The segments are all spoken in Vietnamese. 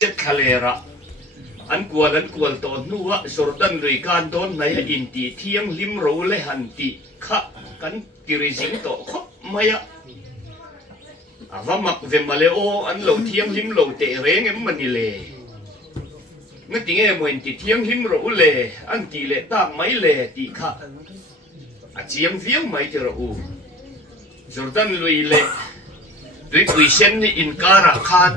chết khalera an kual to nuwa Jordan lui kan don nai in ti thiang lim ro le han ti kha kan kirizing to khop maya avamak ve maleo an lo thiang lim lo te reng em manile nge ti nge moin ti thiang lim ro le an ti le ta mai le ti kha a chiang viang mai te ro u Jordan lui le lui quy sen ni in kara khan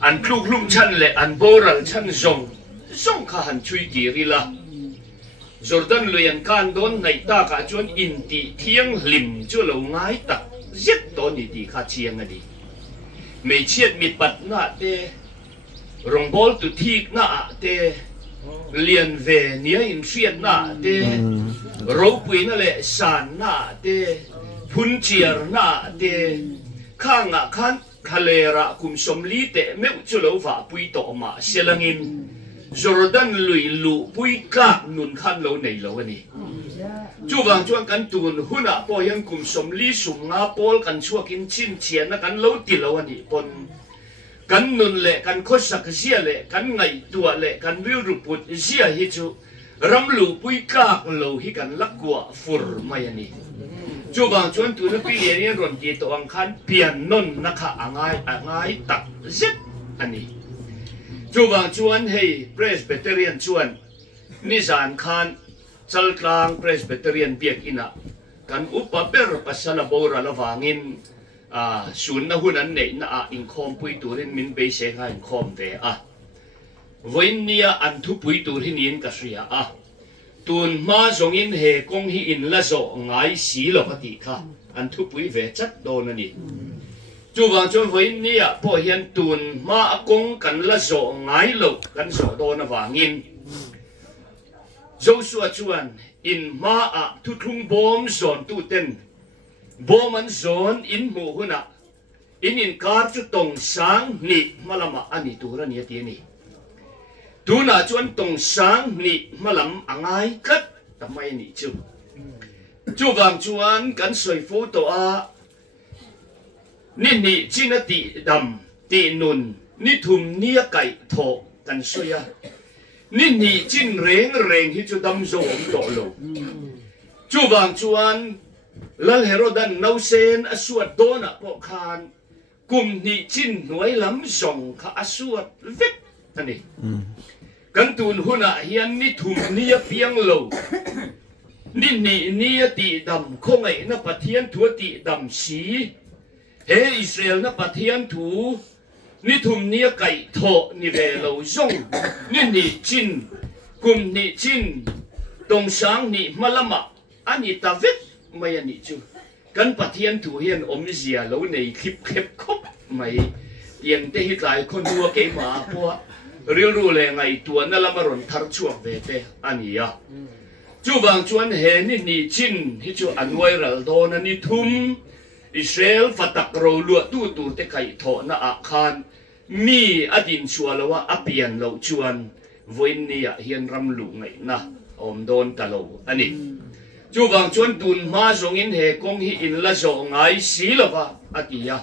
an kluk lum chan le an boral chan zong kha han chui ki rila Jordan lui an kan don nai ta ka chuan in ti thiang lim chu lo ngai tak zet to ni ti kha chiang ani mei chiat mit pat na te rong bol tu thik na te lian ve nia in fiat na te ro pui na le san na te phun chiar na te khanga khan khalera kum somli te meu chulo va pui to ma selangin Jordan lui lu pui ka nun khan lo nei lo ani chu wang chuan kan tun huna po yang kum somli sum nga pol kan chuakin chin chian na kan lo ti lo ani pon kan nun le kan khosak zia le kan ngai tua le kan wil ruput zia hi chu ram lu pui ka lo hi kan lakwa fur mai ani chu wang chuan tu na pi le ron ti to ang khan pian non na kha angai tak zet ani chu wang chuan hei Presbyterian chuan ni zan khan chal tlang Presbyterian biak ina kan upa per pasala bora lawangin sun na hun an nei na in khom pui turin min be se kha in khom ve voin nia an thu pui turin in ka ria tun ma zongin he kong hi in la zo ngai si lo pati kha an thu pui ve chat don ani chu wang chuan voin nia po hian tun ma kong kan la zo ngai lo kan zo don awangin Joshua chuan in ma thu thung bom zon tu ten bom an zon in mu huna in kar chu tong sang ni malama ani tura ni ti ni tuna chuan tong sang ni malam angai kat tamai ni chu wang chuan kan soi pho to ni china ti dam ti nun ni thum nia kai tho kan soya ni chin reng hi chu dam zo om to lo chu wang chuan lal herodan no sen asuat dona po khan kum ni chin nuai lam zong kha asuat vet ani kan tun huna hian ni thum nia piang lo ni ti dam khongai na pathian thu ti dam si he Israel na pathian thu ni thum nia kai tho ni ve lo zong ni chin kum ni chin tong sang ni malama ani ta vet mai ani chu kan pathian thu hian om zia lo nei khip khop mai tiang te hi tlai khon tua ke ma po ril ru le ngai tua na lamaron thar chuak ve te ani ya chu wang chuan he ni chin hi chu anwai ral don ani thum Israel fatak ro lu tu te kai tho na khan mi adin chualawa apian lo chuan voin nia hian ram lu ngai na om don ta lo ani chu wang chuan tun ma zongin he kong hi in la zo ngai si lova atia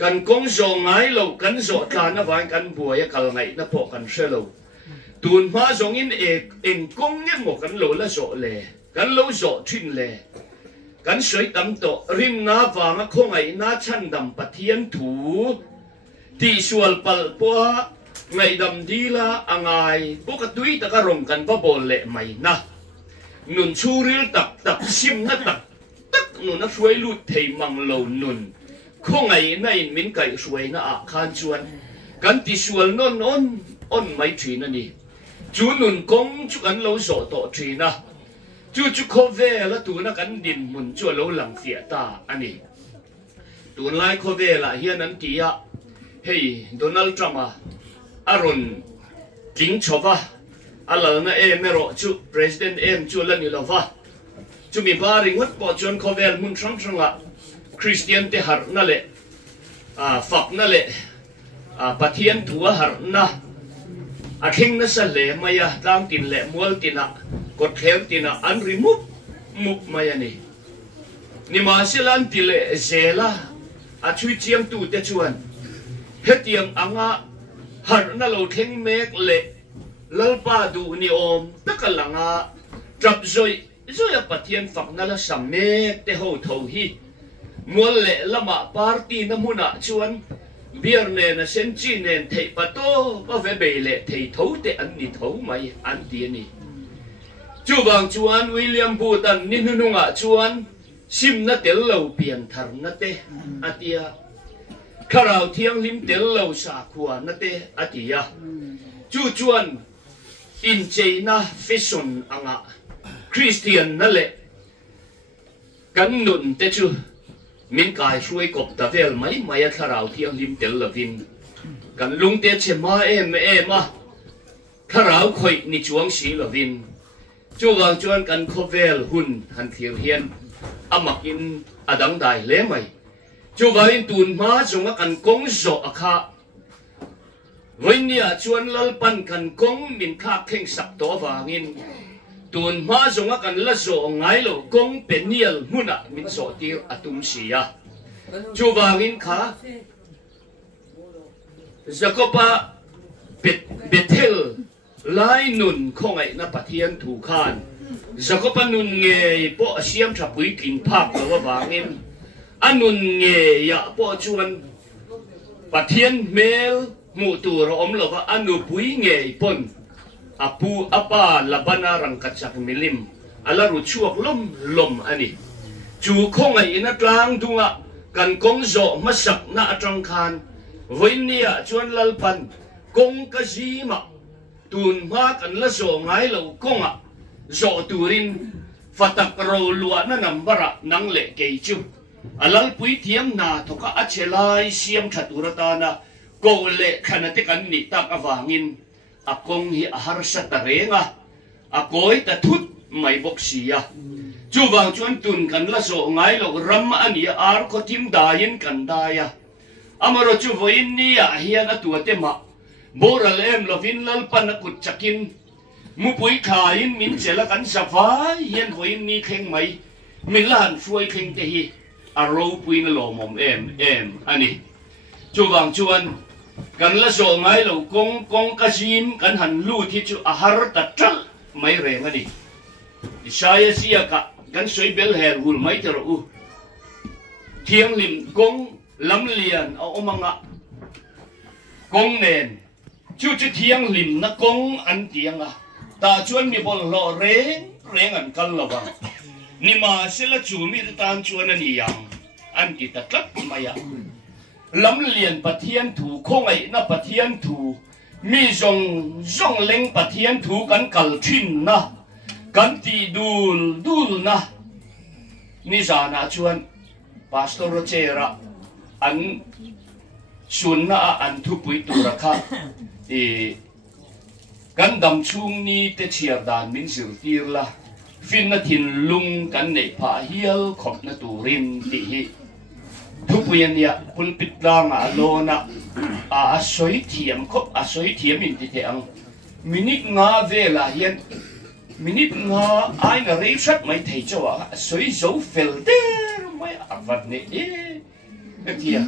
kan kong zo ngai lo kan zo ta na wang kan buaya kal ngai na po kan shelo tun ma zongin en kong nge mo kan lo la zo le kan lo zo thin le kan soi tam to rim na wanga khongai na chan dam pathian thu ti sual pal po ngai dam dila angai boka tui ta ka rom kan ba bol le mai na nun churil tak sim na tak nun na suai lut thei mang lo nun khongai na in min kai suai na khan chuan kan ti sual non on mai thina ni chu nun kong chu kan lo so to thina chu kho ve la tu na kan din mun chu lo lang fia ta ani tu lai kho ve la hian an ti ya hey Donald Trump aron king chova ala na mero chu president chu la ni lova chu mi ba ring hot po chon kho ve mun trang la Christian te har na le fak na le pathian thua har na thing na sa le maya tang tin le mual tina kot khem tina an remove muk maya ni ma silan ti le zela a chui chiam tu te chuan hetiang anga har na lo theng mek le lalpa du ni om takalanga trap zoi zoya pathian fakna la samek te ho tho hi mol le lama party na muna chuan biar ne na sen chi nen thei pato ba ve be le thei tho te an ni tho mai an ti ni chu bang chuan William Bhutan ni nunga chuan sim na tel lo pian thar na te atia kharau thiang lim tel lo sa khua na te atia chu chuan in China fashion anga Christian na le kan nun te chu min kai suai kop ta vel mai mai a kharau thiang lim tel lovin kan lung te chema em a kharau khoi ni chuang si lovin chu wang chuan kan khovel hun han thir hian amakin adang dai le mai chu wain tun ma zonga kan kong zo akha voinia chuan lalpan kan kong min kha kheng sak to wangin tun ma zonga kan la zo ngai lo kong penial huna min so tir atum sia chu wangin kha zakopa betel lai nun khongai na pathian thu khan zakopa nun nge po asiam thapui kin phak lo wangin anun nge ya po chuan pathian mel mu tur om lo wa anu pui nge pon apu apa labana rang kachak milim ala ru chuak lom ani chu khongai ina tlang dunga kan kong zo masak na atang khan voinia chuan lalpan kong ka zima tun ma kan la zo ngai lo konga zo turin fatak ro lua na nambara nang le ke chu alal pui thiam na thoka achelai siam thaturata na ko le khanate kan ni tak awangin akong hi ahar sa tarenga akoi ta thut mai boksia chu wang chuan tun kan la so ngai lo ram ani ar ko tim dain kan daya amaro chu voin ni a hian atuate ma boral em lovin lal pan kut chakin mu pui khain min chela kan safa hian voin ni kheng mai min lan fuai kheng te hi aro pui na lo mom em ani chu wang chuan kan la so ngai lo kong kasim kan han lu thi chu ahar ta tral mai re ngani isaya sia ka kan soi bel her hul mai ter u thiang lim kong lam lian a omanga kong nen chu thiang lim na kong an tianga ta chuan mi bol lo reng an kal lawa ni ma sela chu mi tan chuan ani yang an ti ta tlap maya lam lian pathian thu khongai na pathian thu mi zong leng pathian thu kan kal thin na kan ti dul na ni zana chuan pastor chera an sun na an thu pui tu rakha e kan dam chung ni te chiar dan min sir tir la fin na thin lung kan nei pha hial khop na turin ti hi thu puyan ya pulpit lang alona a soi thiam khop a soi thiam in ti te ang minit nga vela hian minit nga ai na rei shat mai thei chawa soi zo fel der mai avat ne tia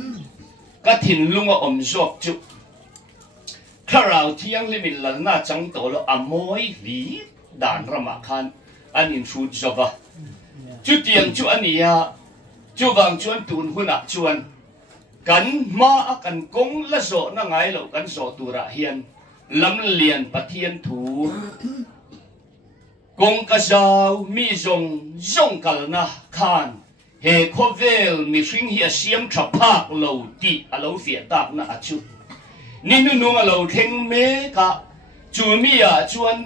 ka thin lunga om zok chu kharau thiang limin lal na chang to lo amoi li dan rama khan anin food zova chu tiang chu ania chu wang chuan tun huna chuan kan ma akan kong la zo na ngai lo kan zo tura hian lam lian pathian thu kong ka zau mi zong kal na khan he khovel mi hring hi asiam thapak lo ti alo fia tak na achu ni nu alo theng me ka chu mi a chuan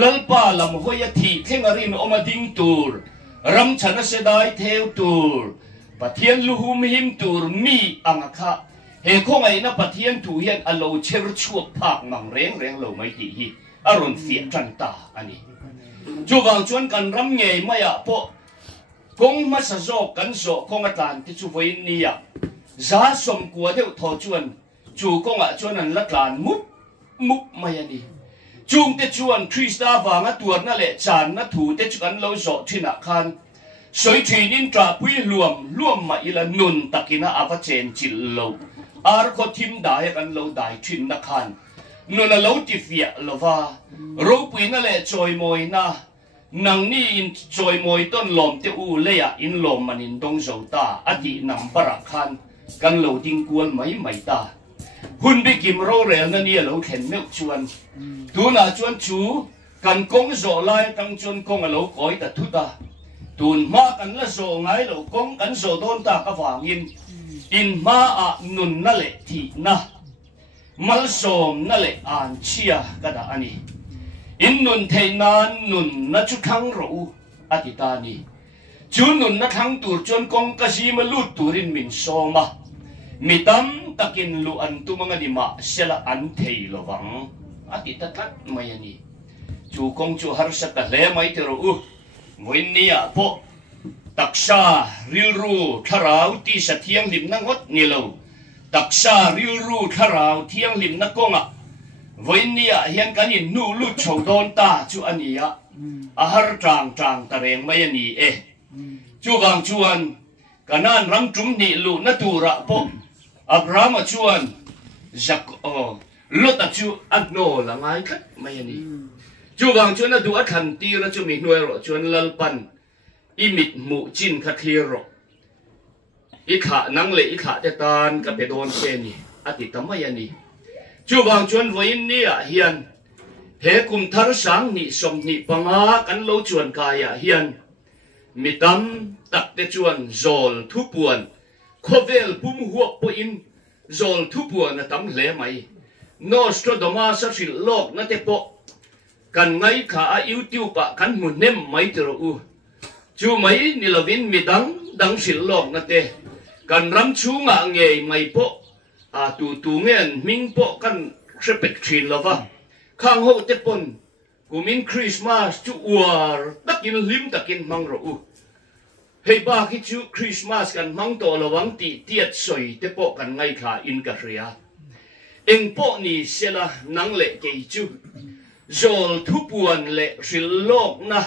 lalpa lam hoya thi thengarin omading tur ram chana sedai theo tur pathian luhum him tur mi angakha he khongai na pathian thu hian alo cher chuak phak mang reng lo mai ti hi aron fia tran ta ani chu wang chuan kan ram nge maya po kong ma sa zo kan zo kong atlan ti chu voin ni ya za som kwa deu tho chuan chu kong a chuan an latlan mup mai ani chung te chuan Krista wanga tuar na le chan na thu te chuan lo zo thina khan soi thinin tra pui luam ma ila nun takina ava chen chil lo ar ko thim dai kan lo dai thin na khan nó là lâu ti phía là va râu bùi nó lệ trôi mồi na nang ni in trôi mồi tôn lom te u lệ à in lom mà in đông dầu ta ati nằm bara khan kan lâu tinh cuốn mấy ta hun bị kim râu rèn na nia lâu khen mèo chuan tu na chuan chú kan công rộ lai tăng chuan công ở lâu cõi ta thu ta tuần ma kan la rộ ngay lâu công kan rộ đôn ta ka vàng in ma a nun na lệ thị na mal som na lệ an chia ka da ani in nun thei nan nun na chu thang ro atita ni chu nun na thang tur chuan kong ka si ma lut turin min soma mitam takin lu an tu manga di ma sela an thei lowang atita tat mai ani chu kong chu har sa ta le mai te ro moin ni a po taksa rilru tharau ti sa thiang lim na ngot ni lo taksa rilru tharau thiang lim na konga voinia hian kan in nu lu chho don ta chu ania a har tang ta reng mai ani e chu wang chuan kanan ram tum ni lu na tura po abraham chuan jak o lota chu anno la ngai khat mai ani chu wang chuan na du a than ti ra chu mi nuai ro chuan lalpan imit mu chin kha clear ro i kha nang le i kha te tan ka pe don che ni ati tamai ani chu wang chuan voin ni a hian he kum thar sang ni som ni panga kan lo chuan kaya hian mitam tak te chuan zol thu puan khovel pum huak po in zol thu puan na tam hle mai Nostradamus sa sil lok na te po kan ngai kha a YouTube pa kan mu nem mai te ro u chu mai ni lovin midang dang sil lok na te kan ram chu nga nge mai po a tu ngen ming po kan sepek thin lova khang ho te pon kumin Christmas chu war takin lim takin mang ro u hei ba ki chu Christmas kan mang to lawang ti tiat soi te po kan ngai kha in ka ria eng po ni sela nang le ke chu zol thu puan le sil lok na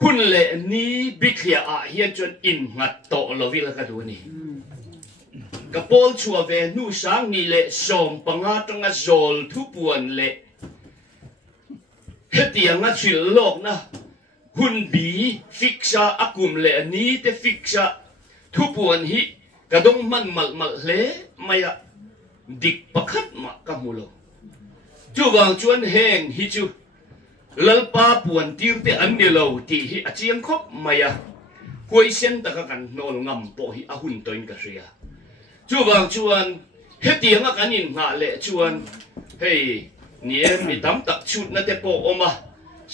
hun le ni biklia a hian chon in ngat to lovil ka du ni kapol chua ve nu sang ni le som panga tanga zol thu puan le hetianga sil lok na hun bi fixa akum le ni te fixa thu puan hi kadong man mal le maya dik pakhat ma kamulo chu wang chuan heng hi chu lalpa puan tir te an ni lo ti hi achiang khop maya koi sen ta ka kan nol ngam po hi a hun toin ka ria chu wang chuan hetianga kanin nga le chuan hei ni em mi tam tak chut na te po oma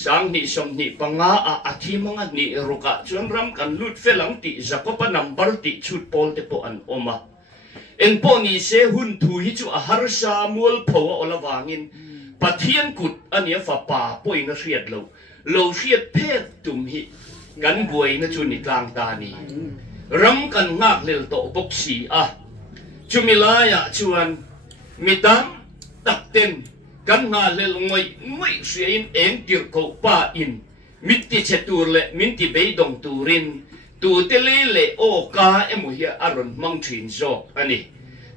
sang ni som ni panga a athi manga ni ruka chuan ram kan lut felang ti zakopa number ti chut pol te po an oma en po ni se hun thu hi chu a har sa mul pho ola wangin pathian kut ania fa pa poi na riat lo riat phet tum hi kan buai na chu ni tlang ta ni ram kan ngak lel to bok si a chumilaya chuan mitam takten kan nga lel ngoi siein eng tir ko pa in mitti chetur le minti beidong turin tu te le o ka emu hi aron mang thin zo ani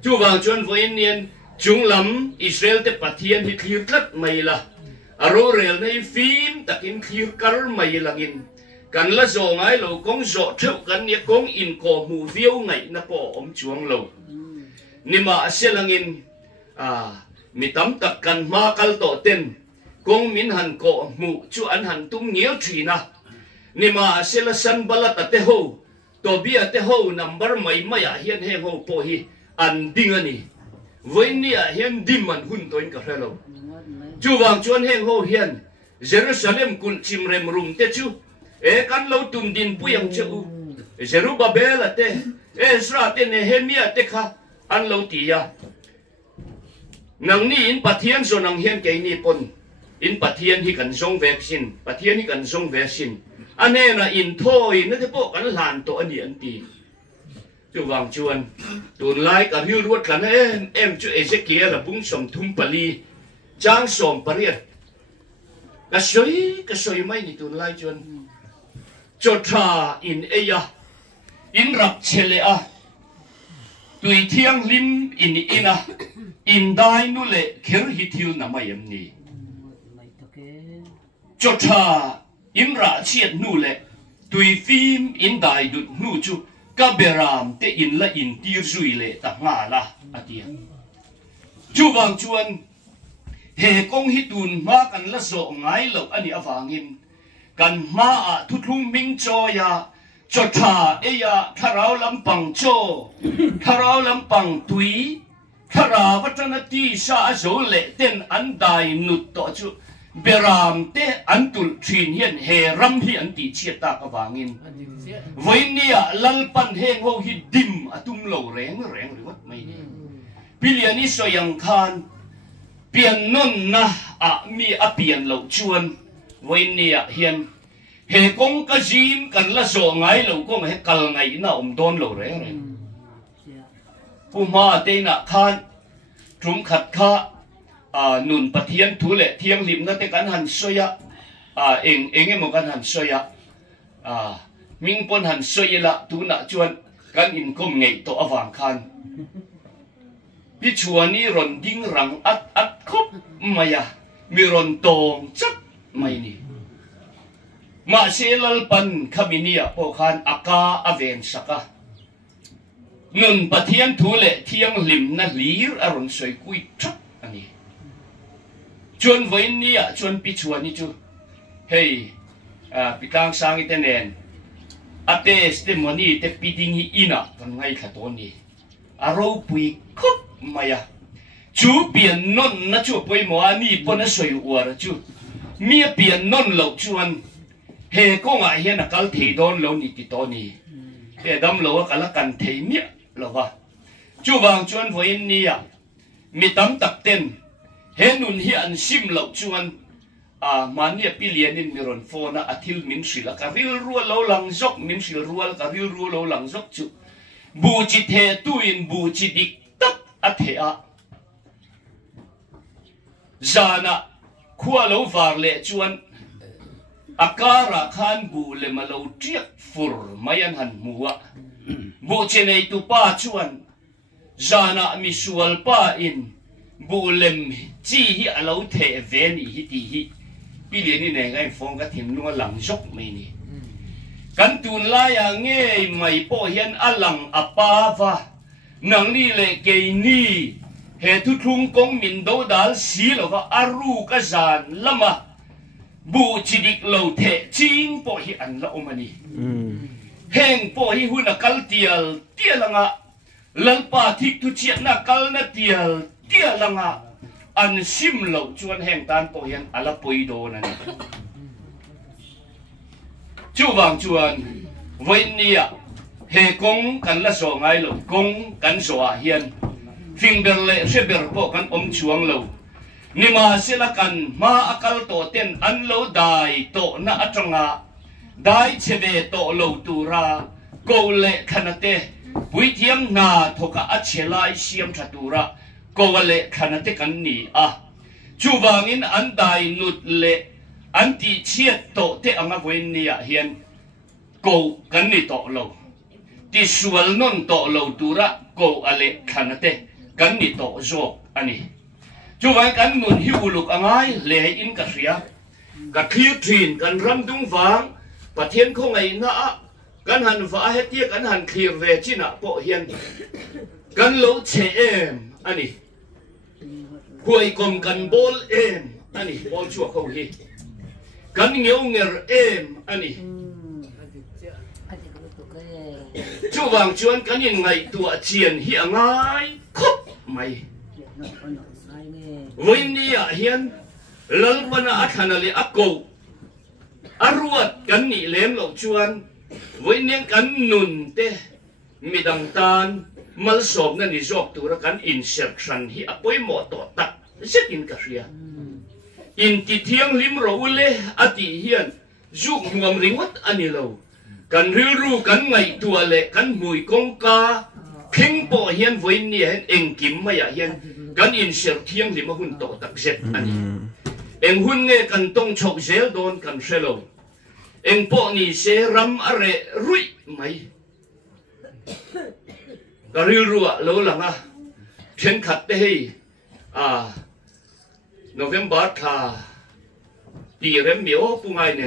chu wang chuan voin nian chung lam Israel te pathian hi clear cut mai la aro rel nei phim takin clear kar mai langin kan la zo ngai lo kong zo theu kan ni kong in ko mu viau ngai na po om chuang lo nima aselangin mitam tak kan ma kal to ten kong min han ko mu chu an han tum nghiel thina nima asela san balat te ho to bia te ho number mai maya hian he ho po hi an ding ani voinia hian diman hun toin ka hello chu wang chuan heng ho hian Jerusalem kun chimrem rum te chu e kan lo tum din puyang chu Zerubbabel te Ezra te Nehemia te kha an lo ti ya nang ni in pathian zo nang hian ke ni pon in pathian hi kan zong vaccine pathian hi kan zong vaccine ane na in thoi na te po kan lan to ani an ti chu wang chuan tun lai ka hil ruat kan em chu Ezekiel la bung som thum pali chang som pariat ka soi mai ni tun lai chuan chotha in eya in rap chele a tui thiang lim in ina in dai nu le kher hi thil na mai em ni cho tha in ra chiat nu le tui phim in dai du nu chu ka beram te in la in tir zui le ta nga la atia chu wang chuan he kong hi tun ma kan la zo ngai lo ani awangin kan ma a thu thung ming cho ya cho tha e ya tharau lampang cho tharau lampang tui thara watana ti sa zo le ten an dai nut to chu beram te an tul thin hian he ram hi an ti chia ta ka wangin voinia lalpan heng ho hi dim atum lo reng riwat mai ni piliani so yang khan pian non na a mi a pian lo chuan voinia hian he kong ka jim kan la zo ngai lo kong he kal ngai na don lo re puma te na khan trum khat kha nun pathian thu le thiang lim na te kan han soya eng mo kan han soya ming pon han soyela tu na chuan kan in kom ngei to awang khan bi chuani ron ding rang at khop maya mi ron tong chat mai ni ma selal pan khaminia po khan aka aven saka nun pathian thu le thiang lim na lir aron soi kui thak ani chuan voinia chuan pi chuani chu hey pitang sang itenen ate testimony te piding hi ina kan ngai khatoni aro pui khop maya chu pian non na chu poi mo ani pona soi war chu mi pian non lo chuan he ko nga hian a kal thei don lo ni ti to ni he dam lo ka la kan thei mi lo wa chu wang chuan voinia mi tam tak ten he nun hi an sim lo chuan mania pilian in miron phone athil min sila ka ril rual lo lang zok min sil rual ka ril rual lo lang zok chu bu chi the tu in bu chi dik tak a the a zana khua lo var le chuan akara khan bu le malo triak fur mayan han muwa bu chenei tu pa chuan zana mi sual pa in bu lem chi hi alo the veni hi ti hi pilian ni ne ngai phong ka thim nu lang zok mai ni kan tun la ya nge mai po hian alang apa va nang ni le ke ni he thu thung kong min do dal si lo va aru ka zan lama bu chidik lo the ching po hi an la omani heng po hi hun kal tial tialanga lalpa thik tu chiat na kal na tial tialanga an sim lo chuan heng tan po hian ala poi do na ni chu wang chuan voinia he kong kan la so ngai lo kong kan so a hian finger le seber po kan om chuang lo nima sila kan ma akal to ten an lo dai to na atanga dai chebe to lo tura ko le khanate puithiam na thoka achelai siam thatura ko le khanate kan ni a chuwangin an dai nut le an ti chiat to te anga voinia hian ko kan ni to lo ti sual non to lo tura ko ale khanate kan ni to zo ani chuwang kan nun hi uluk angai le in ka ria ka thir thin kan ram dung wang pathian kho ngai na kan han va he tia kan han khir ve china po hian kan lo che em ani huai kom kan bol em ani bol chu kho hi kan ngeu nger em ani chu wang chuan kan in ngai tua chian hi angai khop mai voinia hian lalpana athana le akko aruat kan ni lem lo chuan voinian kan nun te midang tan mal sob na ni jok tura kan insertion hi apoi mo to tak zet in ka ria in ti thiang lim ro le ati hian juk ngam ringot ani lo kan rilru kan ngai tua le kan mui kong ka khing po hian voinia hen engkim maya hian kan insert thiang lim hun to tak zet ani eng hun nge kan tong chok zel don kan shelo eng po ni se ram are rui mai garil ruwa lo langa then khat te hei November tha pi rem miêu pu ngai ne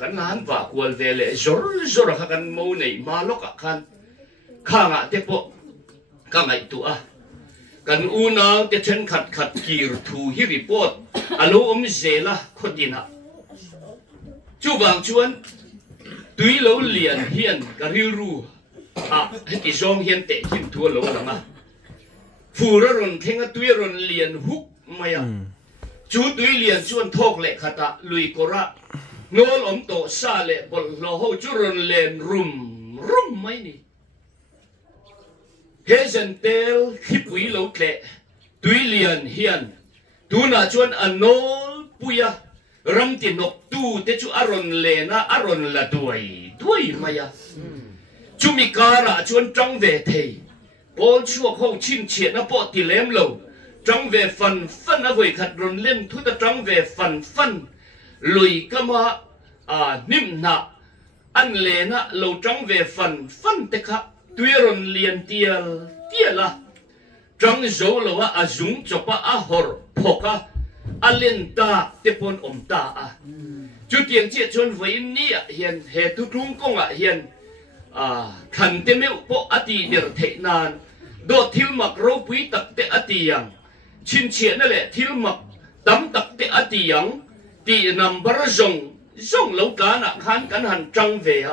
kan han va kwal ve le zor kha kan mo nei ma lok khan kha nga te po ka ngai tu a kan una te chen khat kir thu hi report alo zela khodina chu wang chuan tui lo lian hian ka ril ru heti zong hian te kim thu lo lama fura ron thenga tui ron lian huk maya chú tui lian chuan thok le khata lui kora ngol om to sa le bol lo ho chu ron len rum mai ni hezen tel khipui lo tle tui lian hian tu na chuan anol puya ram ti nok tu te chu aron le na aron la duai maya chu mi kara chuan trong ve thei bol chu ho chin chiat na po ti lem lo trong về phần phân ở với khát run lên thu ta trong về phần phân lùi kama nim na anh lệ na lâu trong về phần phân te khá tuy run liền tia la trong dấu lâu dùng cho pa hor phoka lên ta te pon ta chú tiền chia chôn với ni hiện hệ tu trung công hiện khẩn te meu po ati der thế nan do thiếu mặc râu quý tập te ati yang chin chiết nè lệ thiếu mặc tắm tập te ati yang ti number zong lâu cá nè khán cắn hành trăng về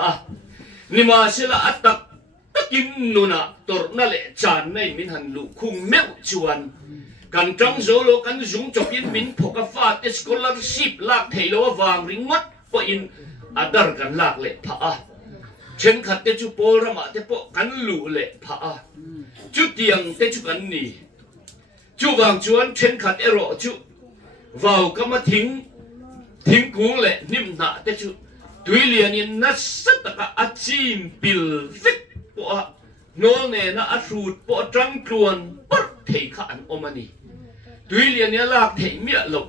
nhưng mà sẽ là tập tất kim nuna tor nè lệ tràn này mình hành lụ khung mèo chuan cần trăng dấu lô cần dùng cho yên mình phổ cà phá te scholarship lạc thầy lô vàng ring mất po in adar cần lạc lệ phá trên khát te chu po ra mà te po cần lụ lệ phá chút tiền te chu cần nỉ chú vàng chuan trên khát ero chú vào cái mà thính cuống lệ nim nạ te chú tùy liền in nát sắt cả chim bil vít bộ nó nè nó sụt bộ trăng truan bất thầy khản omani tùy liền in lạc thầy miệng lộc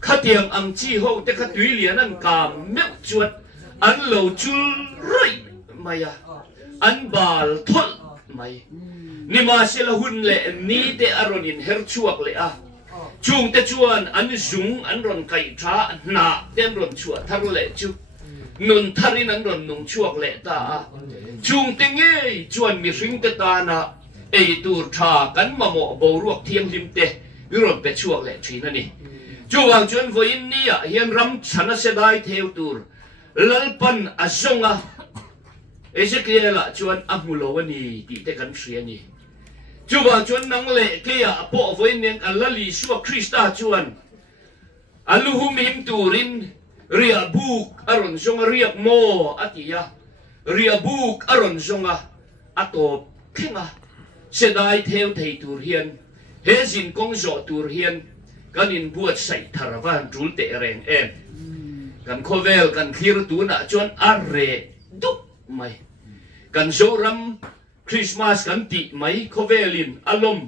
khát tiền ăn chi hậu te khát tùy liền ăn cam miệng chuột ăn lẩu chul rơi mày ăn bal thol mày nima sẽ là hun lệ ni te aronin her chuak lệ chung te chuan an zung an ron kai tha na ten ron chua thar lệ chu nun tharin an ron nung chuak lệ ta chung te nge chuan mi ring te ta na ei tur tha kan ma mo bo ruak thiam lim te ron pe chuak lệ thin ani chu wang chuan voin ni hian ram chana se dai theo tur lalpan azonga Ezekiel chuan amulo ani ti te kan hria ni chú bà chuan nang lệ kia bộ với nên Allah li suwa Krista chuan aluhum him turin ria buk aron zonga riak mo atia ria buk aron zonga atop khenga sedai theo thei tur hian he jin kong zo tur hian kanin buat sai tharawan rul te reng em kan khovel kan khir tu na chuan are duk mai kan zo ram Christmas kan ti mai khovelin alom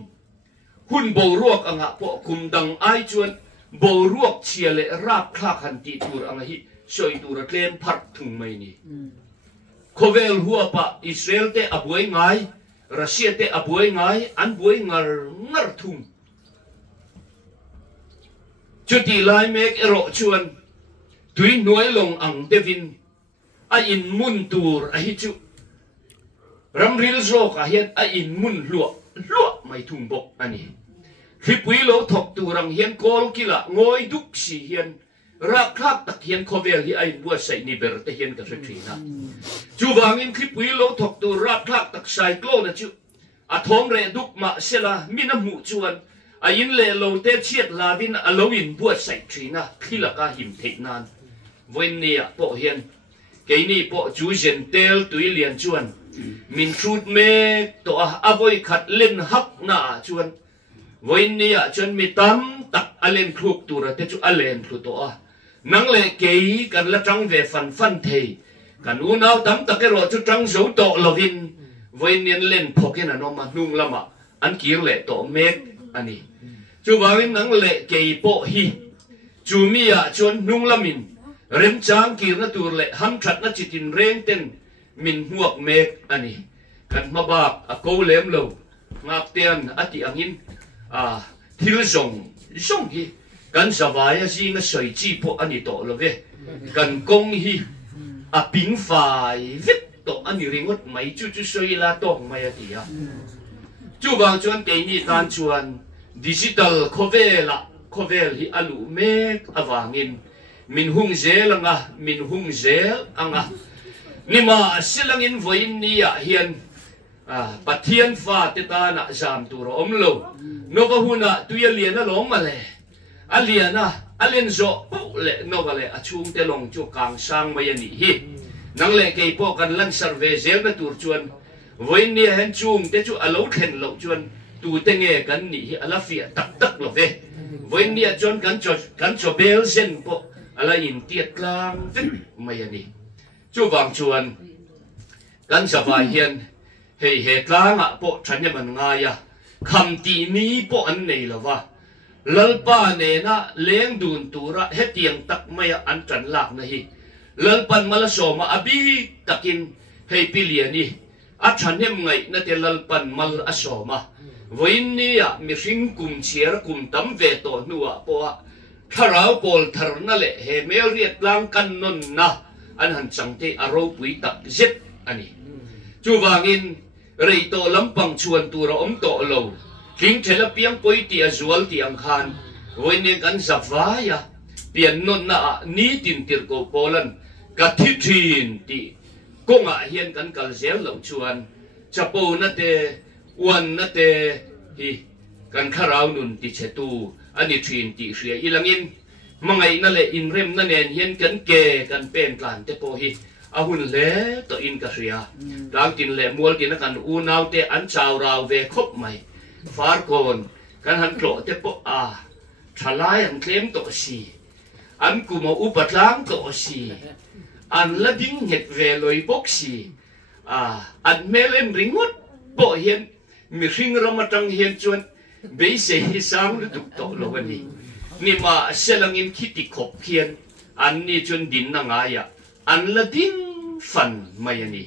hun bo ruak anga po kum dang ai chuan bo ruak chia le rap khak han ti tur anga hi soi tur tlem phat thung mai ni khovel huwa pa Israel te abuai ngai Russia te abuai ngai an buai ngar thung chuti lai mek ero chuan tui nuai long ang devin a in mun tur a hi chu ram ril zo ka hian a in mun luak mai thung bok ani khipui lo thok turang hian kol kila ngoi duk si hian ra khak tak hian khovel hi ai bua sai ni ber te hian ka thina chu wangin khipui lo thok tu ra khak tak cyclone chu a thom re duk ma sela mina mu chuan a in le lo te chiat lavin a lo in bua sai thina khila ka him theinan voin nia po hian keini po chu jen tel tui lian chuan min trut me to avoi khat len hak na chuan voin nia chuan mi tam tak alen khluk tur te chu alen thu to nang le kei kan la tang ve fan thei kan u nau tam tak ro chu tang zo to lovin voin nen len phoken anoma nung lama an kir le to mek ani chu wangin nang le kei po hi chu mi a chuan nung lamin rem chang kir na tur le ham that na chitin reng ten min huak mek ani kan mabak a ko lem lo ngak tian ati angin thil zong hi kan zawaya zinga soi chi po ani to lo ve kan kong hi a ping fai vit to ani ringot mai chu soi la to mai atia chu bang chuan te ni tan chuan digital khovel hi alu mek awangin min hung zel anga nima silangin voin ni a hian pathian fa te ta na jam tu ro om lo nova huna tuya lian a long ma le aliana alen zo po le nova le achung te long chu kang sang mai ani hi nang le ke po kan lan survey zel na tur chuan voin ni hen chung te chu alo khen lo chuan tu te nge kan ni hi ala fi tak lo ve voin ni a chon kan cho bel zen po ala in tiat lang vek mai ani chu wang chuan kan savai hian he tlang a po thanya man nga ya kham ti ni po an nei lawa lalpa ne na leng dun tura he tiang tak maya an tran lak na hi lalpan mala soma abi takin he piliani a thanem ngai na te lalpan mal asoma voin ni a mi hring kum chiar kum tam ve to nuwa po a tharau pol thar na le he mel riat lang kan non na an han changte aro pui tak zet ani chu wangin rei to lampang chuan tura om to lo king thela piang poi ti azual ti ang khan voin kan zawaya pian non na ni tin tir ko polan ka thi thin ti konga hian kan kal zel lo chuan chapo na te wan na te hi kan kharau nun ti chetu ani thin ti hria ilangin mangai na le in rem na nen hian kan ke kan pen tlan te po hi ahun le to in ka hria tang tin le mual tin kan u nau te an chau rau ve khop mai far kon kan han klo te po a thalai an klem to si an kuma u patlang to si an la ding het ve loi bok si an melen ringot po hian mi hring ramatang hian chuan be se hi sang lu tuk to lo ani ni ma selangin khiti khop khian an ni chun din na nga ya an la ding fan mai ani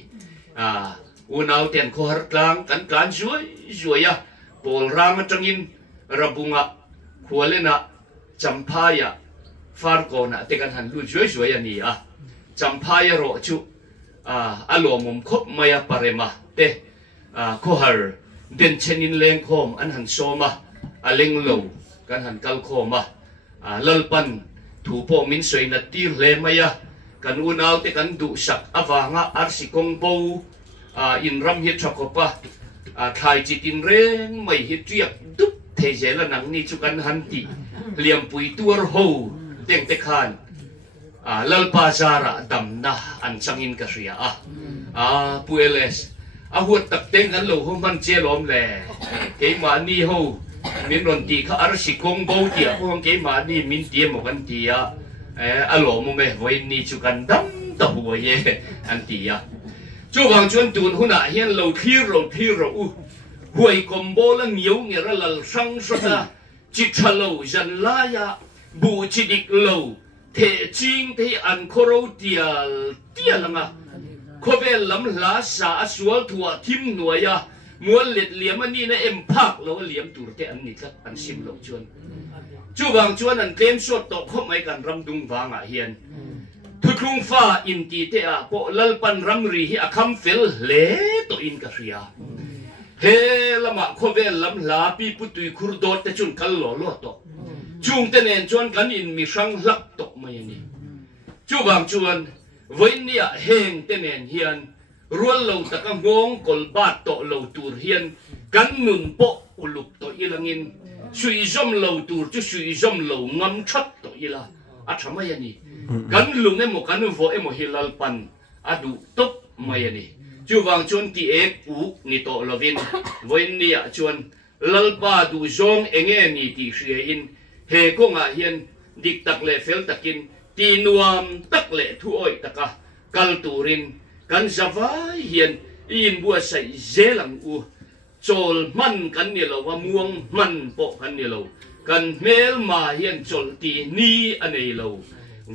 unau ten kho har tlang kan kan zuya pol rang atangin rabunga khualena champaya farkona te kan han lu zuya ani champaya ro chu alomum khop maya parema te kho har den chenin leng khom an han soma aleng lo kan han kal khoma lalpan thu po min soi na tir le maya kan unau te kan du sak awanga arsi kongbo in ram hi chakopa thai chitin reng mai hi triak dup the jela nang ni chu kan han ti liam pui tur ho teng te khan lalpa zara damna an changin ka ria pueles huat tak teng kan lo ho man che lom le ke ma ni ho min ron ti kha arsi kongbo ti ho ke ma ni min ti mo kan ti alo mo me voi ni chu kan dam ta huwa ye an ti chu wang chuan tun huna hian lo thir ro u huai kombo la miu nge ra lal sang sota chi thalo jan la ya bu chi dik lo the ching te an khoro tia langa khovel lam la sa aswal thua thim nuaya mual let liam ani na em phak lo liam tur te an ni tlat an sim lo chuan chu wang chuan an tlem shot to khop mai kan ram dung wanga hian thuklung fa in ti te po lalpan ramri hi akham fel le to in ka ria he lama khovel lam la pi putui khurdot te chun kal lo to chung te nen chuan kan in mi sang lak to mai ni chu wang chuan voin nia heng te nen hian rual lo taka ngong kol bat to lo tur hian kan nun po uluk to ilangin sui zom lo tur chu sui zom lo ngam that to ila athama yani kan lung emo kan vo emo hilal pan adu top mayani chu wang chon ti ek u ni to lovin voin nia chuan lalpa du zong enge ni ti hria in he ko nga hian dik tak le fel takin ti nuam tak le thu oi taka kal turin kan zawai hian in bua sai zelang u chol man kan ni lo wa muang man po kan ni lo kan mel ma hian chol ti ni anei lo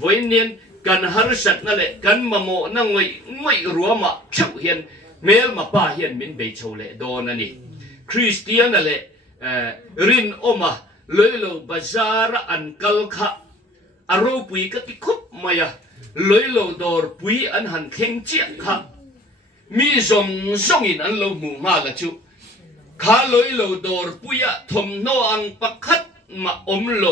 voinian kan har sat na le kan mamo na ngoi ruama chau hian mel ma pa hian min be chole don ani christian le rin oma lối lâu bazar an kal kha aro pui ka ti khup maya lối lâu dor pui an han kheng chia kha mi zong zong in an lo mu ma la chu kha lối lâu dor pui a thom no ang pakhat ma om lo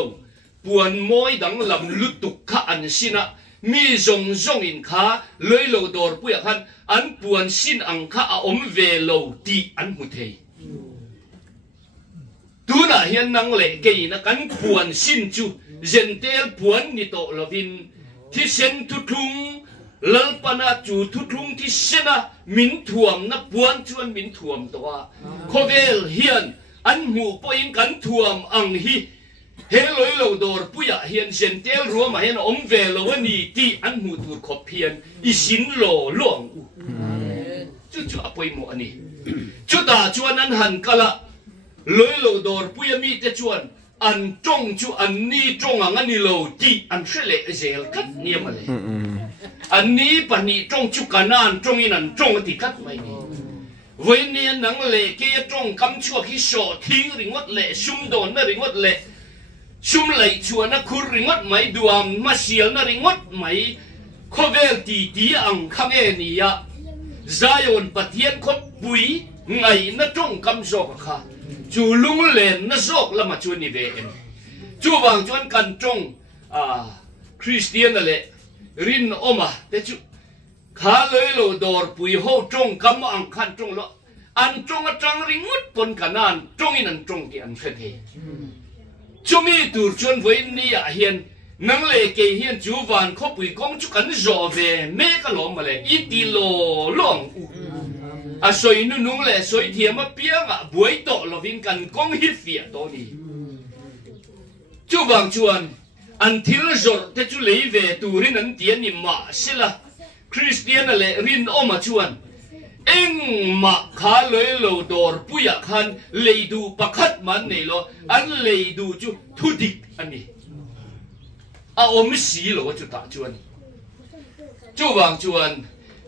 buồn môi đắng làm lút tục khá ăn xin à mi zong zong in khá lối lâu đor bùi khăn ăn buồn xin ăn khá ôm về lâu đi ăn một thề tu na hiền năng lệ cái na cắn buồn xin chu dân tel buồn ni to lovin thi sen tu thung lal pana chu tu thung thi sena min thuam na buồn chuan min thuam to à khovel hiền ăn mu po in cắn thuam ang hi he lối lâu đor bùi hiền dân tel rùa mà hiền ôm về lâu anh đi ăn mu tu khop hiền i xin lo long chú chú apoi mo ani chú ta chuan an han kala lối lâu đor bùi mi te chuan an trong chú an ni trong anh lâu đi an sẽ lệ zel cắt niệm mà lệ an ni pani trong chú kanan trong in an trong thì cắt mày ni với niên nắng lệ kia trong cắm chua khi sọ thiên ring ngót lệ sum đồn na ring ngót lệ sum lệ chua na kur ring ngót mày duam ma sial na ring ngót mày khovel ti ti ang khang e ni ya Zion pathian khop bui ngày na trong cắm gió kha chú lung lên na zok lama chu ni ve em chu wang chuan kan trong Christian lệ rin oma te chu khá lối lo dor pui ho trong cắm ang khan trong lo an trong a trăng ring ngút pon kanan trong in an trong ti an khe the chu mi tur chuan voi ni a hian nang lệ ke hian chu van khop pui kong chu kan zo ve me ka lo ma le i ti lo long a soi nu nung le soi thiam a piang a buai to lovin kan kong hi fia to ni chu wang chuan an thil zor te chu lei ve turin an tian ni ma sila Christian le rin oma chuan eng ma kha loi lo dor puya khan leidu pakhat man nei lo an leidu chu thudik ani a om si lo chu ta chuan chu wang chuan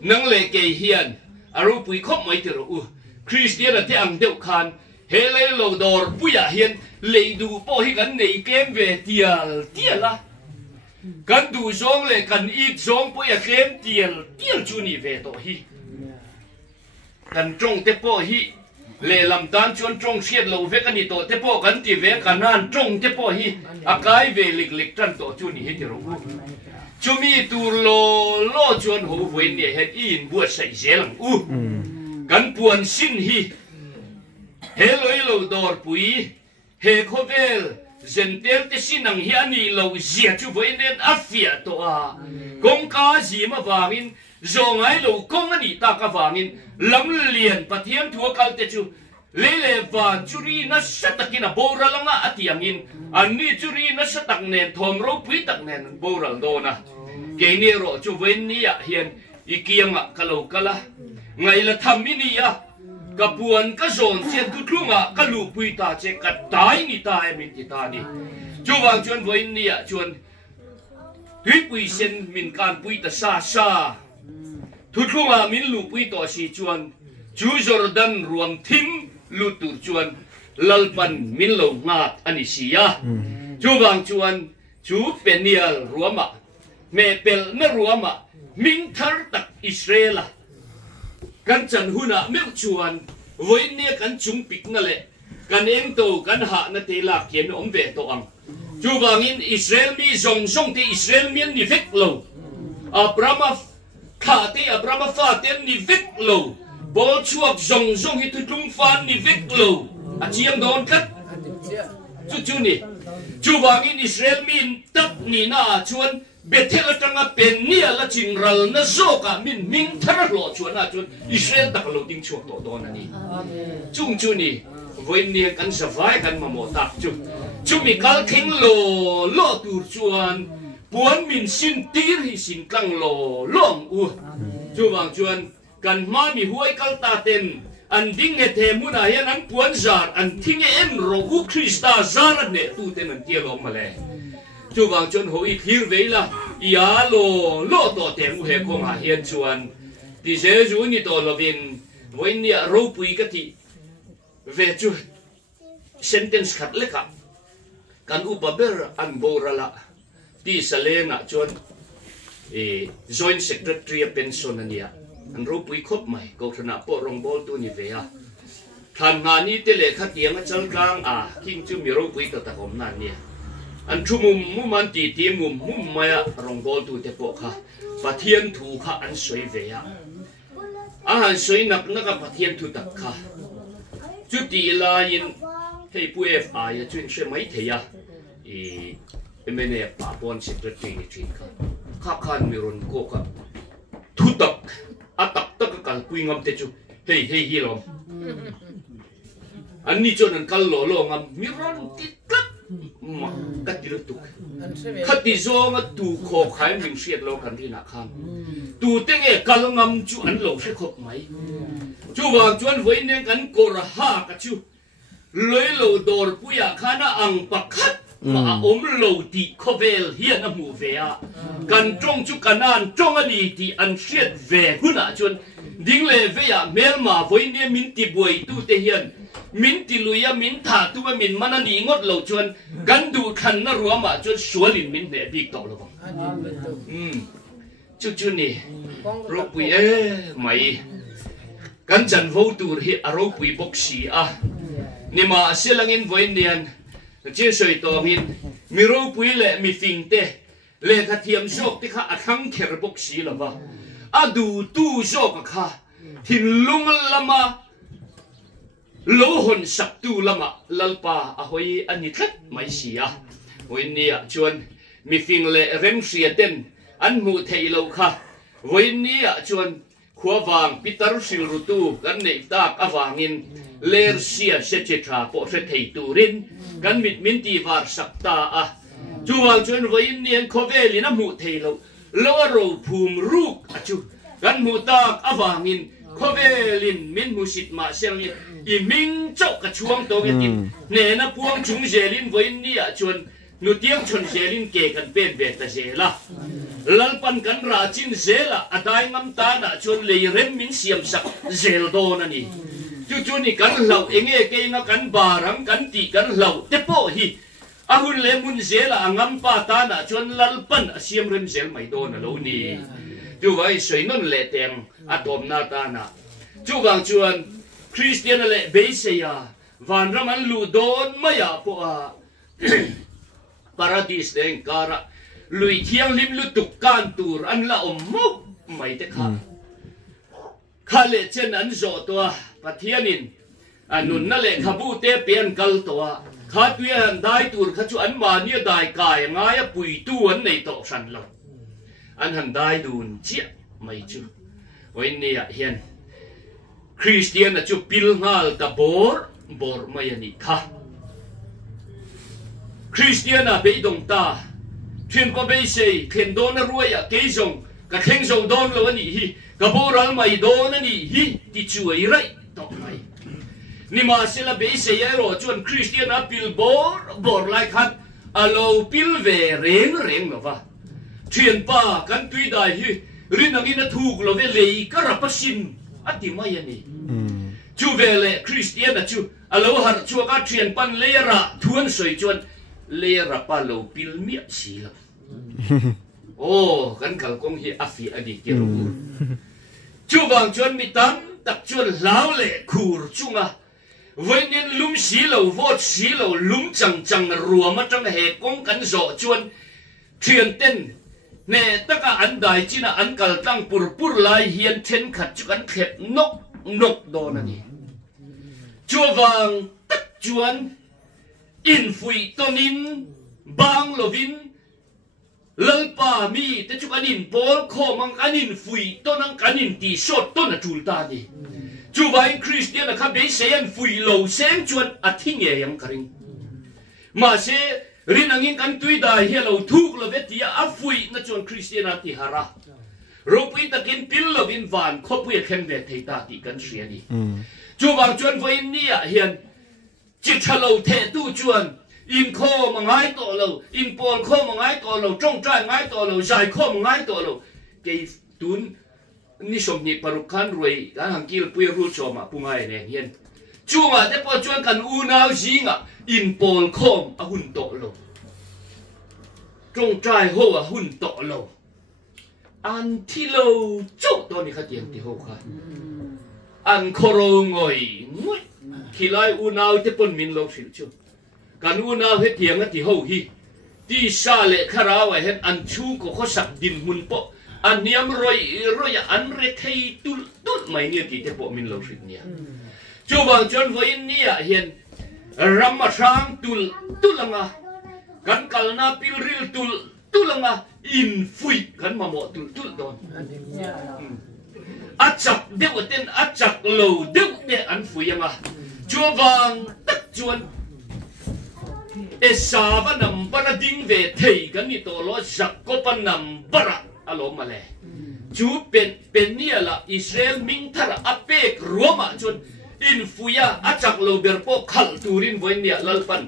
nang le ke hian aru pui khop mai te ro u Christian te ang deuh khan he le lo dor puya hian leidu po hi kan nei kem ve tial tiala kan du zong le kan eat zong po ya kem tial tial chu ni ve to hi kan trong te po hi le lam tan chuan trong siat lo ve kan ni to te po kan ti ve kanan trong te po hi akai ve lik lik tan to chu ni he te ro chu mi tu lo chuan ho voi ni he in buat sai zelang u kan puan sin hi he loi lo dor pui he khovel zentel te sinang hi ani lo zia chu voi nen afia to a kong ka ji ma wangin zongai lo kong ani ta ka wangin lam lian pathian thua kal te chu lele van churi na satakina bora langa atiangin ani churi na satak nen thom ro pui tak nen boral do na ke ni ro chu voi ni ya hian ikianga kalo kala ngai la thamini ya kapuan ka zon chen tu tlunga ka lu pui ta che ka tai ni ta min ti ta ni chu wang chuan voi ni ya chuan tui pui sen min kan pui ta sa sa tu tlunga min lu pui to si chuan chu Jordan ruam thim lu tur chuan lalpan min lo ngat ani si ya chu wang chuan chu Peniel ruama me pel na ruama min thar tak Israela kan chan huna meu chuan voi ne kan chung pik na le kan eng to kan ha na te la kian om ve to ang chu wangin Israel mi zong zong te Israel mian ni vek lo Abraham kha te Abraham fa te ni vek lo bol chuak zong zong hi tu tung fan ni vek lo a chiam don kat chu ni chu wangin Israel min tak ni na chuan Bethel tanga penia la chingral na zoka min ming thar lo chuan na chuan Israel tak lo ding chuak to don ani chung chu ni voi ni kan savai kan mamo tak chu mi kal kheng lo tur chuan puan min sin tir hi sin klang lo long u chu wang chuan kan ma mi huai kal ta ten an ding he the muna hian an puan zar an thing en ro u Krista zar ne tu ten an tielo male chu wang chuan ho i thir veila ia lo to te mu he kong ha hian chuan ti se zu ni to lovin voi ni ro pui ka ti ve chu sentence khat le ka kan upaber an borala ti salena chuan joint secretary pension ania an ro pui khop mai ko thana po rong bol tu ni ve a than nga ni te le kha tiang a chal kang a king chu mi ro pui ka ta kom na ni an thu mum man ti ti mum maya rong bol tu te po kha pathian thu kha an soi ve a han soi nak ka pathian thu tak kha chu ti la in hei pui fa ya chun she mai the ya mene pa pon secretary ni chin kha khan mi ron ko ka thu tak atak tak kal pui ngam te chu hei hi lom an ni chon an kal lo ngam mi ron ti tak ma ka ti ru tuk khati zo nga tu kho khai min siat lo kan thi na kham tu te nge kal ngam chu an lo se khop mai chu wang chuan voi ne kan ko ra ha ka chu loi lo dor puya khana ang pakhat ma om lo ti khovel hian a mu ve a kan trong chu kanan trong ani ti an siat ve huna chuan ding le ve ya mel ma voi ne min ti boi tu te hian min ti luya min tha tu ma min manani ngot lo chuan kan du khan na ruama chuan sualin min ne bik to lo chu ni ro pui mai kan chan vo tur hi aro pui bok si a ni ma selangin voi nian chia soi to hin mi ro pui le mi fing te le kha thiam jok ti kha athang kher bok si la ba a du tu jok kha thin lung lama lo hon sak tu lama lalpa a hoi ani khat mai sia hoi nia chuan mi fing le rem sia ten an mu thei lo kha hoi nia chuan khuawang pitar sil rutu kan nei tak awangin ler sia se che tha po se thei turin kan mit min ti war sakta a chuwang chuan hoi nian khovelin a mu thei lo lo ro phum ruk a chu kan mu tak awangin khovelin min musit ma selni i ming chok ka chuang to ge tin ne na puang chung jelin voin ni a chuan nu tiang chon jelin ke kan pen be ta jela lalpan kan ra chin jela adai ngam ta na chuan le rem min siam sak zel do na ni chu ni kan lau enge ke na kan barang kan ti kan lau te po hi ahun le mun jela angam pa ta na chuan lalpan siam rem zel mai do na lo ni chu vai soi non le teng atom na ta na chu wang chuan Christian le beseya van raman lu don maya po a paradise deng kara lui thiang lim lu tuk kan tur an la mo mai te kha khale chen an zo to pathianin anun na le khabu te pian kal to kha tuan dai tur kha chu an ma ni dai kai ngai a pui tu an nei to san lo an han dai dun chia mai chu oi ni a hian Christian na chu pil ngal ta bor mai ani kha Christian na be dong ta thien ko be sei khen don na ruaya ke jong ka khen jong don lo ani hi ka boral mai don ani hi ti chu ai rai to mai ni ma sela be sei ro chuan Christian na pil bor lai khat alo pil ve reng lo wa thien pa kan tui dai hi rin angin na thuk lo ve lei ka rapasin ati mai ani chu vele Christian na chu alo har chu ka thian pan lera thuan soi chuan lera pa lo pil mi si la kan kal kong hi afi adi ke ru chu wang chuan mi tam tak chuan lao le khur chunga voinen lum si lo vot si lo lum chang ruama tang he kong kan zo chuan thian ten ne taka an dai china an kal tang pur lai hian then khat chu kan khep nok do na ni chuwang tak chuan in fui tonin bang lovin lalpa mi te chu kan in pol kho mang kan in fui tonang kan in ti shot to na tul ta ni chuwang Christian kha be sen fui lo seng chuan athing ye yang karing ma se rin angin kan tui dai hello thuk lo vetia a fui na chuan Christian ati hara ropui takin pil lovin van khopui khen ve thei ta ti kan ria ni chuwang chuan voin ni a hian chi thalo the tu chuan in kho mangai to lo in pol kho mangai to lo trong trai ngai to lo jai kho mangai to lo ke tun ni som ni parukhan roi kan hangkil pui ru choma pungai ne hian chunga te po chuan kan u nau jinga อินโปลคอมอหุ่นโตโลตรงใจหัวหุ่นโตโลอันที่โลจุตอนนี้เขาเตียงที่หัวค่ะอันโคโรงอยงุยขี้ไล่อุณาวที่ปนมินโลสิลชูกันอุณาวเฮเตียงนั่นที่หัวฮีที่ชาเลคาราวเห็นอันชูก็เขาสักดินหุ่นโปอันเนี้ยมรอยอันเรทัยตุลไม่เนี่ยที่ปมินโลสิลเนี่ยจูบางจนวันนี้เห็นรัมมาช้างตุลงากันกัลนาปิลริลตุลงาอินฟุยกันมาหมดตุลโดนอาจักเดวเต้นอาจักโลเดวเดอันฟุยยังอ่ะจูบางตักจวนเอสาบันำบาราดิงเวทยกันนี่ตัวล้อจักก็ปนำบาระอารมณ์มาเลยจูเป็นเนี่ยละอิสราเอลมิงทาระอเปกรัวมาจนอินฟุยอาจักโลเบอร์โปขัลตูรินวันเนี่ยลัลปัน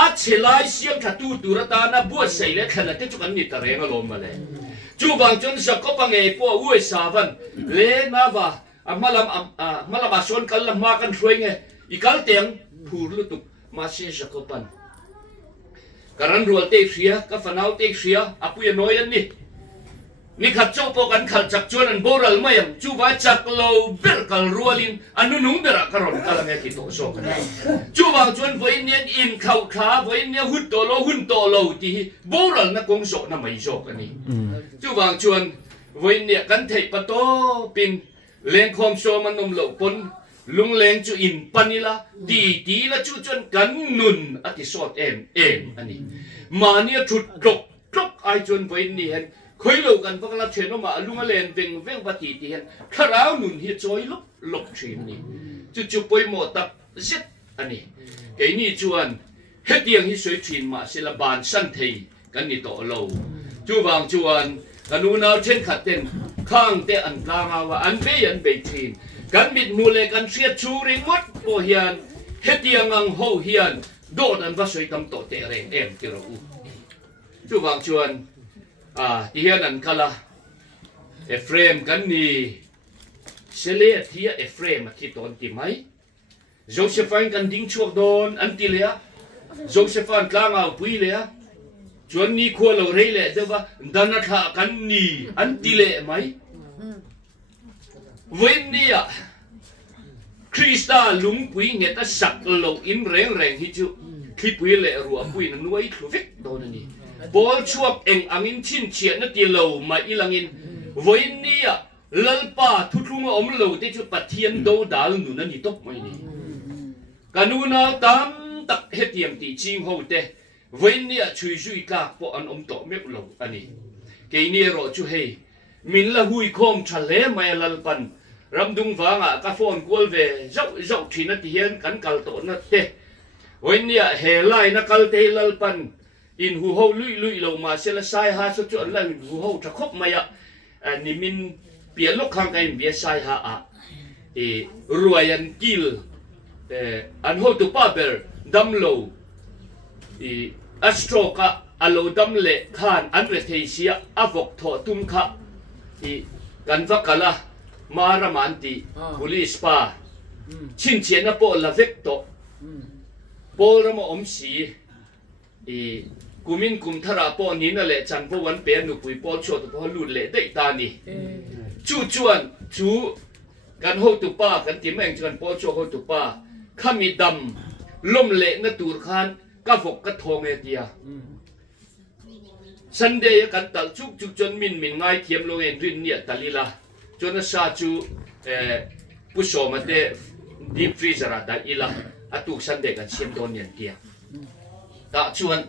อาเชลัยเสียงขัดตูระตานะบัวใส่เล็กขนาดที่จุกันนี่ตะเรงอารมณ์มาเลยจูบางจนจักก็ปังเอปัวอุ้ยสาวันเลนาบะมาลำชนกันลำมากันช่วยไงอีกัลเตียงพูดลุตุมาเสียจักก็ปันการันรัวเตะเสียกับฝันเอาเตะเสียอาปุยน้อยอันนี่ขัดเจ้าพวกกันขัดจักจวนอันโบราณไม่ยังจูบาจักโลเบอร์กัลรัวลินอันนุ่งเบอร์กระรอนกัลเงกิโตโซกันจูบางจวนไว้เนี่ยอินข่าวขาไว้เนี่ยหุ่นโตโลที่โบราณนักกงโซนั่นไม่โซกันนี่จูบางจวนไว้เนี่ยกันเทปโตปินเลี้ยงคอมโซมันนมเหลวปนลุงเลี้ยงจูอินปนิละตีละจูจวนกันนุนอธิสอดเอ็มอันนี้มาเนี่ยชุดกรบไอจวนไว้เนี่ยเคยเล่ากันพวกเราเชื่อว่าลุงเล่นเวงปฏิทินข้าราวนุนที่จอยลบชีมนี่จู่ๆไปหมดตับเจ็ดอันนี้ไอ้นี่จวนเฮ็ดยังที่สวยชีมมาศิลปานสันทีกันนี่ต่อเราจู่บางจวนกันนูนเอาเช่นขัดเต้นข้างเตะอันกลางว่าอันเบยันเบทีนกันมิดมูเลกันเสียชูริงวัดโอเฮียนเฮ็ดยังงังโฮเฮียนโดดอันว่าสวยตำโตเตะเร่งเอ็มที่เราจู่บางจวนที่เห็นนั่นก็ละเอฟเรมกันนี่เสลียที่เอฟเรมที่ตอนที่ไหมโจเซฟานกันดิ้งช่วงโดนอันที่เลียโจเซฟานกลางเอาปุยเลียจวนนี้ควรเราเรียเลยเดี๋ยวว่าดันนัทกันนี่อันที่เลียไหมวันนี้คริสตาลุงปุยเนี่ยก็สักโลอินแรงฮิจูคลิปปุยเลียรัวปุยนั่นไว้คลุกโดนนี่บอลช่วงเอ็งอังินชินเชียนนั่นตีเหลวมาอีหลังอินวันนี้ลัลป้าทุกทุ่งอมเหลวที่จุดปัทเทียนโดดาลนุนันนี่ตบไม่นี่การนูนาตามตักเฮตียมตีจิงโฮเตวันนี้ช่วยกากพออันอมโตเม็ดเหลวอันนี้เกี่ยนี่รอช่วยมินละหุยคอมทะเลไม่ลัลปันรำดุงฟังกาฟอนกวลเวเจ้าที่นั่นที่เห็นกันกัลโตนั่นเตวันนี้เฮลัยนักกัลเตลัลปันอินหูเฮาลุยลงมาเสละสายหาสุดจุดแล้วหูเฮาจะคบมาอ่ะนี่มินเปลี่ยนลูกข้างกันเบียสายหาอ่ะรวยอันกิลอันโฮตุป้าเบอร์ดัมโลอัสโตรกะอัลโลดัมเล่ขานอันเรเทเซียอฟกทอตุมขะกันฟักกะละมารามันตีบุลิสปาชินเชียนปอลาเวกโตปอลมาอมสีกุมินกุมทาราปอนี้นั่นแหละจันพวันเปียนุปุยปอชดพอลุดเละได้ตานี่จู่จวนจู่กันโฮตุป้ากันติแมงจันปอชโฮตุป้าข้ามีดำล้มเละนตูรคานก้าฟกกระทงเอเดียสันเดียกันตัลจุกจนมินง่ายเทียมโลเอนรินเนี่ยตัลิลาจนซาจูผู้ชมมาเดดีฟรีซาราตาอิลาอตุกสันเดียกันเชียมโดนเนี่ยเดียตาชวน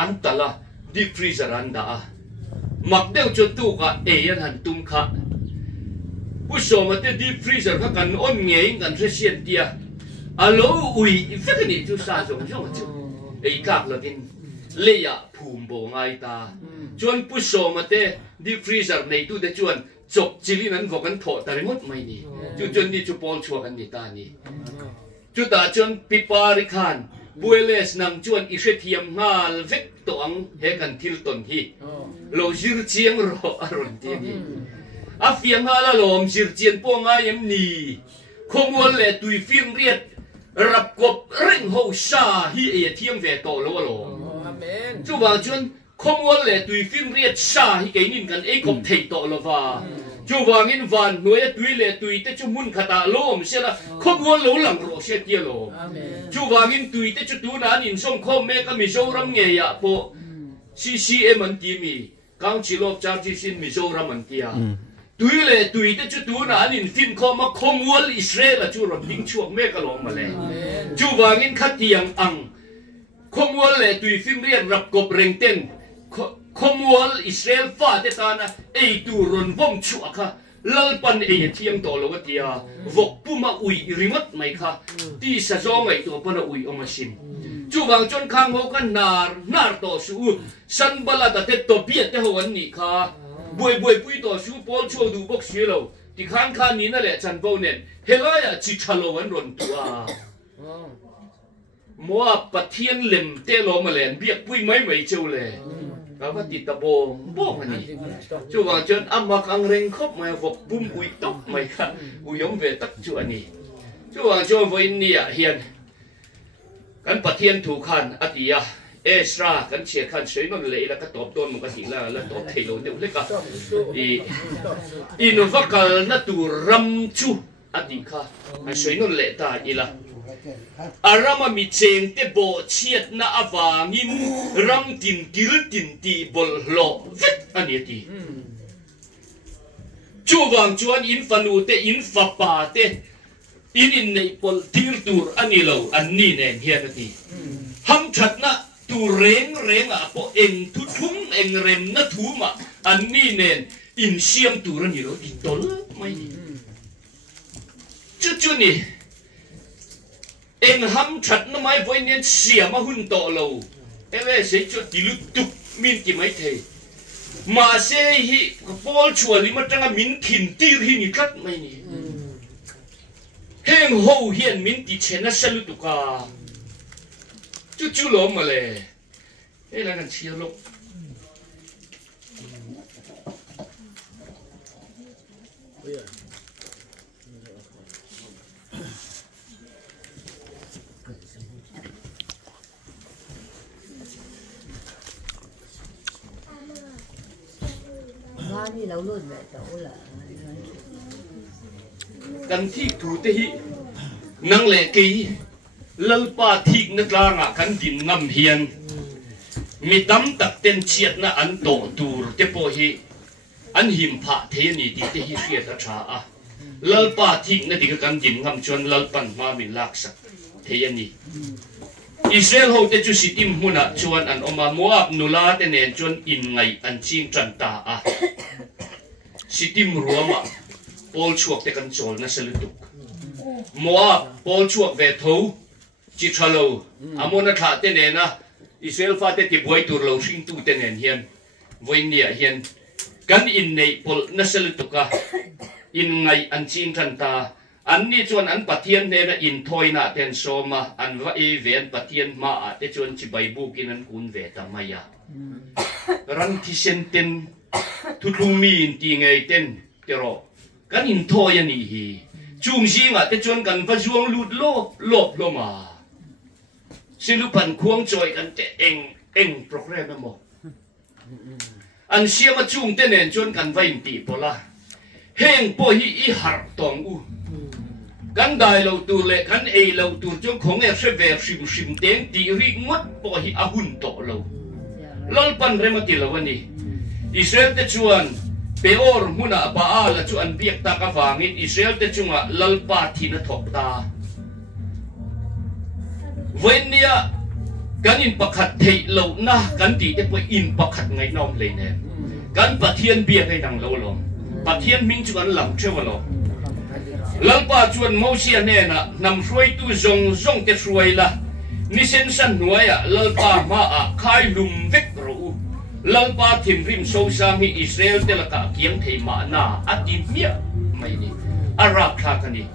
อันตละดีฟรีซารันดามักเดียวจนตู้ก็ยันหันตุ้มขะผู้ชมมาเตดีฟรีซาร์กันอ่อนเงี้ยกันเสียนเดียฮัลโหลอุ้ยเฟกนี่จูซาจงจงจูกักละกินเลียภูมิโบง่ายตาชวนผู้ชมมาเตดีฟรีซาร์ในตู้เดชวนจบจิลินันบอกกันถอดแต่หมดไม่นี่จนนี่จูปอลชัวกันนี่ตานี่จุตาจนปิปาริคานบุเอเลสนังจวนอิเชเทียมงาลเวกตัวอังเฮกันทิลตนฮีโลจิรเจียงรออรุณเทียนีอาเฟียงงาลลมจิรเจียนปงายมนีคงวันเลตุยฟิมเรียด รับกบเร่งโฮชาฮีเอเทียมเวโตโลโลจู่ว่าจนคงวันเลยตุยฟิล์มเรียดชาฮีเกนินกันกบเทโตโลว่าจู่ว่างินวันหน่วยตุยเลยตุยแต่จุมุนขตาโลมเสียละคงวันโลหลังโรเสียเดียโลจู่ว่างินตุยแต่จุดตัวนั้นอินส่งคอมเมก็มีโจรำเงียโปCCM มันทีมีกังชิโลบจาร์จิสินมิโซรามันตียตุยเลยตุยแต่จุดตัวนั้นอินฟินคอมาคมวัลอิสราเอลจู่รบดิ้งช่วงเมกะลงมาเลยจู่ว่างินขัดเตียงอังคมวัลเลยตุยฟินเรียนรับกบเร่งเต้นคมวัลอิสราเอลฟาเตตานะตูรอนว่องชัวค่ะลัลปันเทียงโตโลวตียวกปุ่มอุยริมัดไหมค่ะที่สะจงตัวปนอุยอมาชิมจู่บางจนข้างหัวกันนาร์ต่อสู้สันบลาดเตตเบียดเทวันนี้ค่ะบวยปุยต่อสู้ปอลโชดูบกเสียเราที่ข้างนี้นั่นแหละจันโบเนนเฮลายจิชาโลวันรอนตัวมัวปะเทียนเล่มเตโลมาเลนเบียกปุยไม่เจ้าเลยแล้วก็ติดตะโบมันนี่จู่บางจนอัมมาคังเร่งคบมาฟกปุ่มอุยตกไม่ค่ะอุยมเวตักจู่อันนี้จู่บางจนวันนี้เฮียนกันปะเทียนถูกขันอติยาเอสรากันเชียร์ขันเฉยนั่นเลยแล้วก็ตอบโดนมันก็หิแล้วแล้วตอบเทโลเดี๋ยวเล็กก็อีโนวักลนัตูรัมจูอติค่ะเฉยนั่นเลยตาอีละอารามมีเชงเตโบเชียดนาอวางินรัมตินกิลตินตีบอลโลฟิตอันนี้ตีจูวังจวนอินฟันูเตอินฟับปาเตอินในปอลทีร์ตูร์อันนี้เราอันนี้เนี่ยเฮียนทีฮัมชัดนะตูเร่งอ่ะพอเองทุทุ่งเองเร็มนะทูมาอันนี้เนี่ยอินเชียมตูรันนี่เราอีตอลไม่จุดนี่เองฮัมชัดนะไม่ไว้เนี่ยเสียมาหุ่นโตเราเอเวเสียจุดที่ลุตุกมินกี่ไม่เทมาเสียฮีพอลชัวร์ลิมาจังมินถิ่นตีร์ฮีนี่คัดไม่นี่เฮงโฮเฮียนมินติเชนะสลุตุกาจู่ๆล้มมาเลยแล้วกันเชียร์ลงบ้านนี่เราลุ่นแบบโอ้ล่ะกันที่ถูเตหินังเลกีลัลปาทิกนักลางอ่ะกันดินงำเฮียนมีตั้มตักเต็นเชียดนะอันโตตูร์เตโปหิอันหิมพะเทนี่ดิเตหิเสียตะชาอ่ะลัลปาทิกนั่นดิกันดินงำชวนลัลปันมามินลักษะเทียนี่อิสราเอลเขาเตจุสิติมหุนะชวนอันอมามัวนุลาเตเนนชวนอินไงอันจิงจันตาอ่ะสิติมรวมอ่ะปอลชวกเตกันโจลนะสลุตุกมัวปอลชวกเวทูจิตรโลอามนัทเตเนนะอิสราเอลฟาเตติบวยตูร์โลชิงตูเตเนนเฮียนวันนี้เฮียนกันอินในปอลนะสลุตุกะอินไงอันจิงจันตาอันนี้ชวนอันปะเทียนเนี่ยนะอินทอยนะเทนโซมาอันว่าเวนปะเทียนมาเตชวนจิใบบุกินันกุนเวตามายารันที่เซนเตนทุลุมีอินตีไงเตนเจรอกันอินทอยนี่ฮีจุงซีมาเตชวนกันพะจวงลุดลบลมาสิลุปันควงจอยกันเตเองโปรแกรมมั้งอันเสียมาจุงเตเนนชวนกันไว้ตีโปละเฮงโปฮีอีหาร์ตองอูกันได้เราตัวเล็กกันเราตัวจงของเสเวชิมเต็งตีริงดปอฮีอาหุนโตเราลัลปันเรมาติลวันนี้อิสราเอลเตชวนเปอร์มุนาบาอาลชวนเบียกตากฟางินอิสราเอลเตชวนลัลปาทินทบตาวันนี้กันอินปักขัดเทเรานะกันตีแต่ไปอินปักขัดไงน้อมเลยเนี่ยกันปะเทียนเบียกให้ดังเราลงปะเทียนมิงชวนหลังเชื่อว่าเราลัลปาชวนโมเสียเนี่ยนะนำช่วยตู้จงเตช่วยละนิเซนสันหน่วยอะลัลปามาอะคายลุมเวกรูลัลปาทิมริมโซซามีอิสราเอลเตละกะเกียงเทมานาอดีเมียไม่นี่อาราบทากันนี่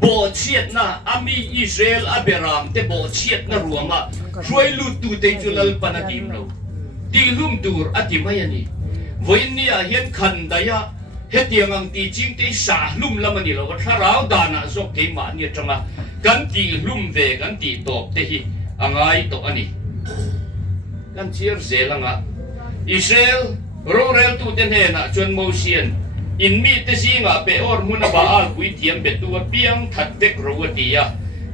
โบเชียดนะอามีอิสราเอลอับรามเตโบเชียดนะรวมอะช่วยลุตูเตจุลัลปานาดิมเราดีลุมตูร์อดีไม่นี่วันนี้เห็นขันได้ยะเฮตียงังตีจิงตีสาลุ่มละมันนี่เราก็ถ้าเราดานะจกเกมาเนี่ยจังอ่ะ kan ti hlum ve kan ti top te hi angai to ani kan chiar zelanga Israel rorel tu ten he na chuan Mosian in mi te singa pe or muna baal pui thiam be tu piang that vek rowatia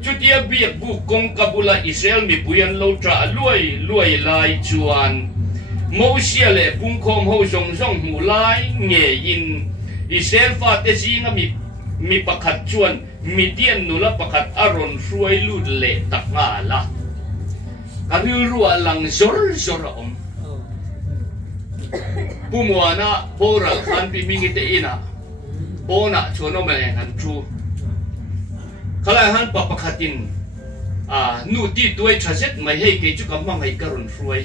chutia biak bu kong kabula Israel mi puyan lo tra luai lai chuan Mosia le pung khom ho song song mu lai nge in Israel fa te singa mi pakhat chuan Midian nula pakhat aron ruai lud le taknga la kanu ruwa lang zor om Pumuana pora kan pi mingi te ina pona chono mele kan tru kala han papakatin nu ti tuai thaset mai hei ke chu kam mangai karon fruai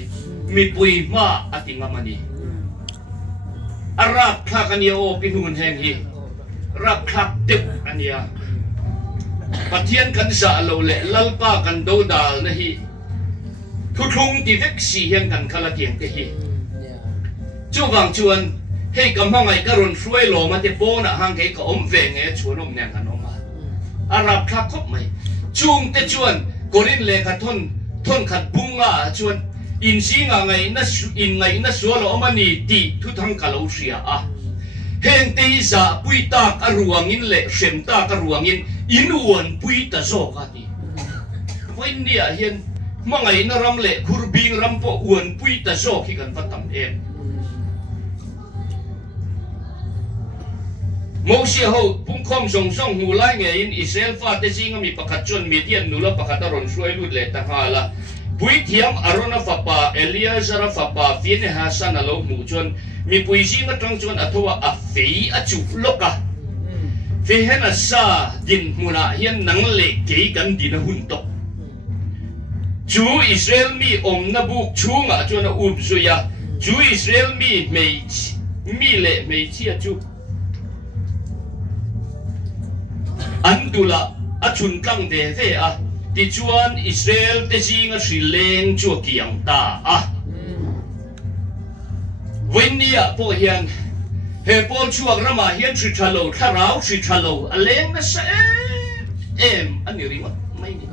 mi pui ma atinga mani arab khak ania o pinun hen hi rap khak tip ania pathian kan sa lo le lalpa kan do dal na hi thu thung ti vek si hian kan khala tiang te hi chu wang chuan hei kam hangai karon fruai lo ma te pona hang ke ka om ve nge chuan om nyang kan om Arab khak khop mai chung te chuan korin le ka thon khat bunga chuan in singa ngai na sualo omani ti thu thang kalau sia a heng te za puita ka ruangin le semta ka ruangin inuan puita zo ka ti poin dia hian mangai na ram le khurbing ram po uan puita zo ki kan patam em Mosia ho pung khom song song hu lai nge in Israel fa te singa mi pakhat chon Midian nula pakhat aron suai lut le ta hala pui thiam arona fa pa Eliezer fa pa fiene ha sana lo mu chon mi pui singa tang chon athowa a fei a chu loka fe hena sa din muna hian nang le ke kan din hun to chu Israel mi om na buk chunga chon a zuya chu Israel mi le mei chi a chu Andula achun tlang de ve a ti chuan Israel te singa Sri Leng chu kiang ta a Winnia po hian he pol chuak rama hian thri thalo tharau thri thalo aleng na sa em ani ri mai ni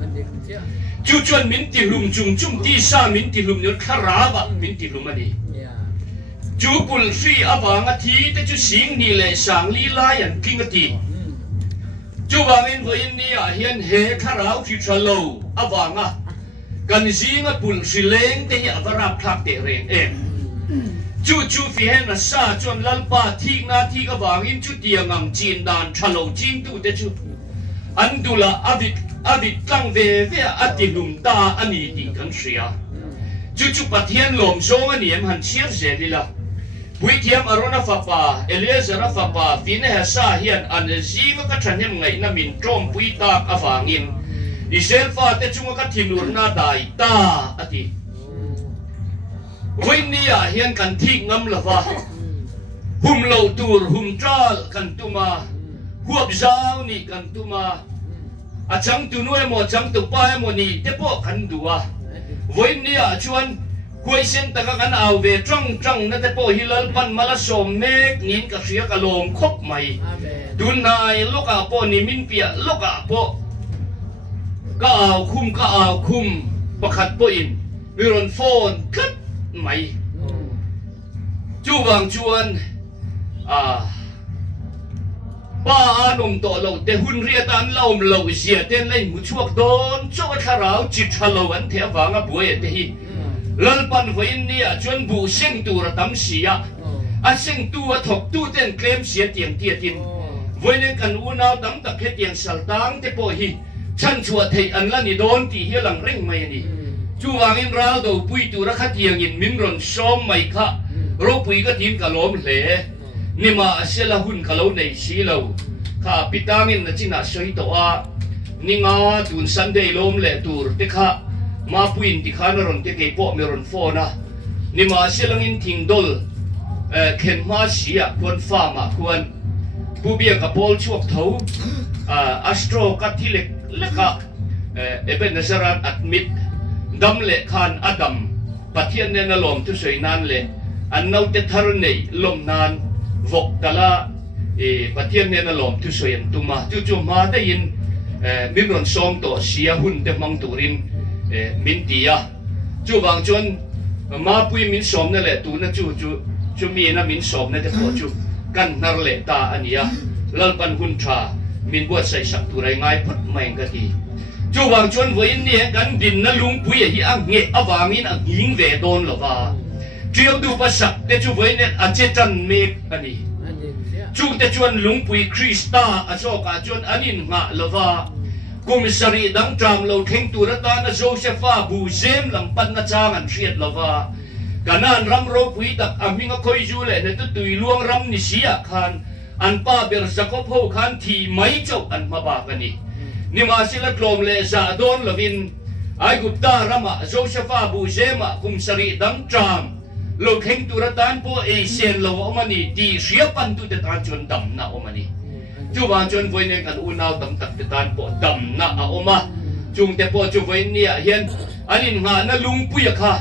chu chuan min ti hlum chung ti sa min ti hlum nyor tharawa min ti hlum ani chu pul fi awanga thi te chu sing ni le sang li la yan kingati chu wangin voin ni a hian he tharau thi thalo awanga kan zinga pul sileng te hi avarap thak te reng em chu fi hen na sa chon lalpa thi na thi ka wangin chu tiangam chin dan thalo chin tu te chu andula avit tlang ve ati lum ta ani ti kan sia chu pathian lom zong ani em han chiar je lila Puitiam arona fapa Eliezer fapa fine ha sa hian an zinga ka thanem ngai na min trom puita ka wangin Israel fa te chunga ka thinur na dai ta ati Winnia hian kan thi ngam lawa hum lo tur hum tral kan tuma huap zau ni kan tuma achang tu nuai mo chang tu pa mo ni te po kan duwa Winnia chuan Quay sen ta kan au ve trăng na te po hilal pan mala som mek nin ka sia ka lom khop mai tunai loka po ni min pia loka po ka au khum pakhat po in miron phone kat mai chu wang chuan ba anom to lo te hun ria tan lom lo sia ten lai mu chuak don cho tharau chi thalo an the wanga buai te hi lalpan voin ni a chuan bu seng tu ra tam sia a seng tu a thok tu ten klem sia tiang tin voin kan unau tam tak he tiang saltang te po hi chan chua thei an la ni don ti hi lang reng mai ni chu wangin ral do pui tu ra kha tiang in min ron som mai kha ro pui ka tin ka lom hle ni ma asela hun ka lo nei si lo kha pitangin na china soi to a ninga tun sunday lom le tur te kha ma puin ti khana ron te ke po meron phona ni ma selangin thingdol khen ma sia kon fa ma kon pubia ka pol chuak tho astro ka thile leka eben nasarat admit dam le khan adam pathian ne na lom tu soinan le an nau te thar nei lom nan vok kala pathian ne na lom tu soyan tuma chu ma da in min ron som to sia hun te mang turin min tia chu wang chuan ma pui min som na le tu na chu mi na min som na te po chu kan nar le ta ania lalpan hun tha min buat sai sak tu rai ngai phut mai ka ti chu wang chuan voi ni kan din na lung pui hi ang nge awangin ang hing ve don lova trial du pa sak te chu voi net a che tan me ani chu te chuan lung pui krista a so ka chuan anin nga lova commissary dang tram lo theng tu ra ta na josepha bu zem lam pan na chang an riat lova kanan ram ro pui tak aminga khoi ju le ne tu tui luang ram ni sia khan an pa ber zakop ho khan thi mai chau an ma ba kani ni ma sila klom le za don lovin ai gupta rama josepha bu zema commissary dang tram lo theng tu ra tan po e sen lo omani ti ria pan tu te tan chon dam na omani chu wang chon voi ne kan unau tam tak te tan po dam na a oma chung te po chu voi ni a hian anin nga na lung pui kha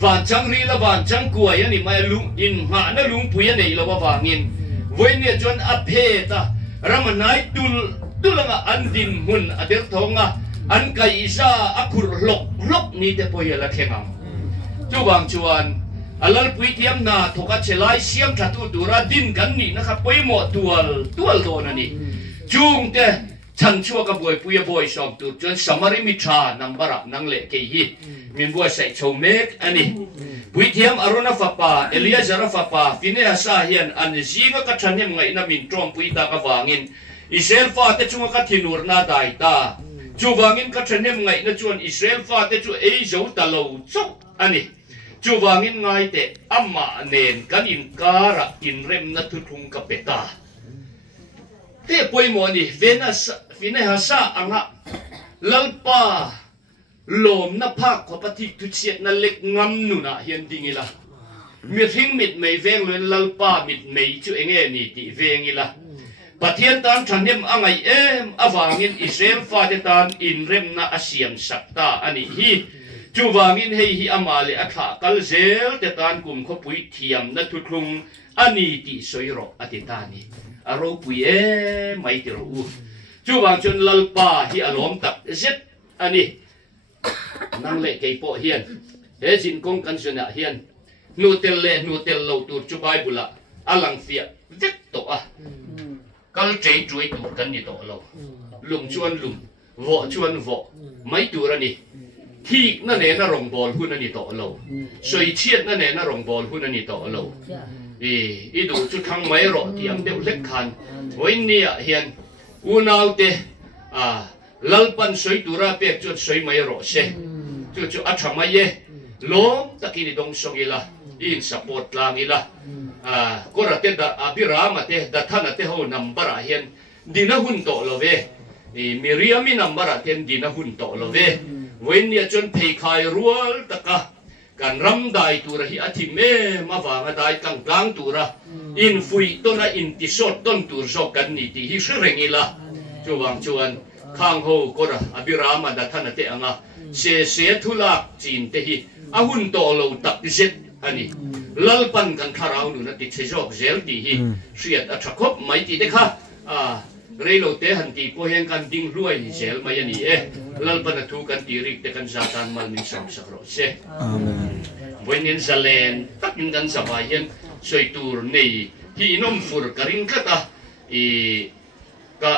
van chang ri la van chang kuai ani mai lung in nga na lung pui nei lo wa wangin voi ne chon a phe ta ramanai tulanga an din mun ader thonga an kai isa akur lok ni te po ya la khengam chu wang chuan alal pui tiam na thoka chelai siam thatu dura din kan ni na kha poimo tual do na ni chung te chan chua ka boi pui boi som tu chon samari mi tha nang bara nang le ke hi min bua sai chomek ani pui tiam arona fapa eliazar fapa finehasa hian an zinga ka thanem ngai na min trom pui ta ka wangin israel fa te chunga ka thinur na dai ta chu wangin ka thanem ngai na chuan israel fa te chu ei zo ta lo chok ani chu wangin ngai te amma nen kan in kara in rem na thu thung ka peta te poimo ni finehasa anga lalpa lom na phak ko pathik tu chiat na lek ngam nu na hian dingila mi thing mit mei veng len lalpa mit mei chu enge ni ti vengila pathian tan thanem angai em awangin israel fa te tan in rem na asiam sakta ani hi chu wangin hei hi amale atha kal zel te tan kum kho pui thiam na thu thlung ani ti soiro atitani aro pui e mai ti ro chu wang chon lalpa hi alom tak zet ani nang le ke po hian he jin kong kan suna hian nu tel lo tur chu bible alang fia vek to a kal chei chui tu kan ni to lo lum chuan lum vo chuan vo mai tur ani thi na ne na rong bol hun ani to lo soi chiat na ne na rong bol hun ani to lo i du chu thang mai ro tiam deuh lek khan voin ni a hian unau te lalpan soi tura pek chu soi mai ro se chu acha mai ye lom takini dong songila in support langila kora te da abirama te da thana te ho number a hian dina hun to lo ve miriam in number a ten dina hun to lo ve when ya chon pei khai rual taka kan ram dai tura hi athi me ma wa dai kang klang tura in fui to na in ti shot ton tur so kan ni ti hi shrengila chuwang chuan khang ho kora abirama da thana te anga se thula chin te hi ahun to lo tak zet ani lalpan kan tharau nu na ti chejok zel ti hi riat a thakop mai ti te kha reilo te han ti po hen kan ding ruai zel mai ani lalpan thu kan ti rik te kan zatan mal min sam sakro se amen boinin zalen takin kan sabayan soitur nei hi nom fur karing kata ka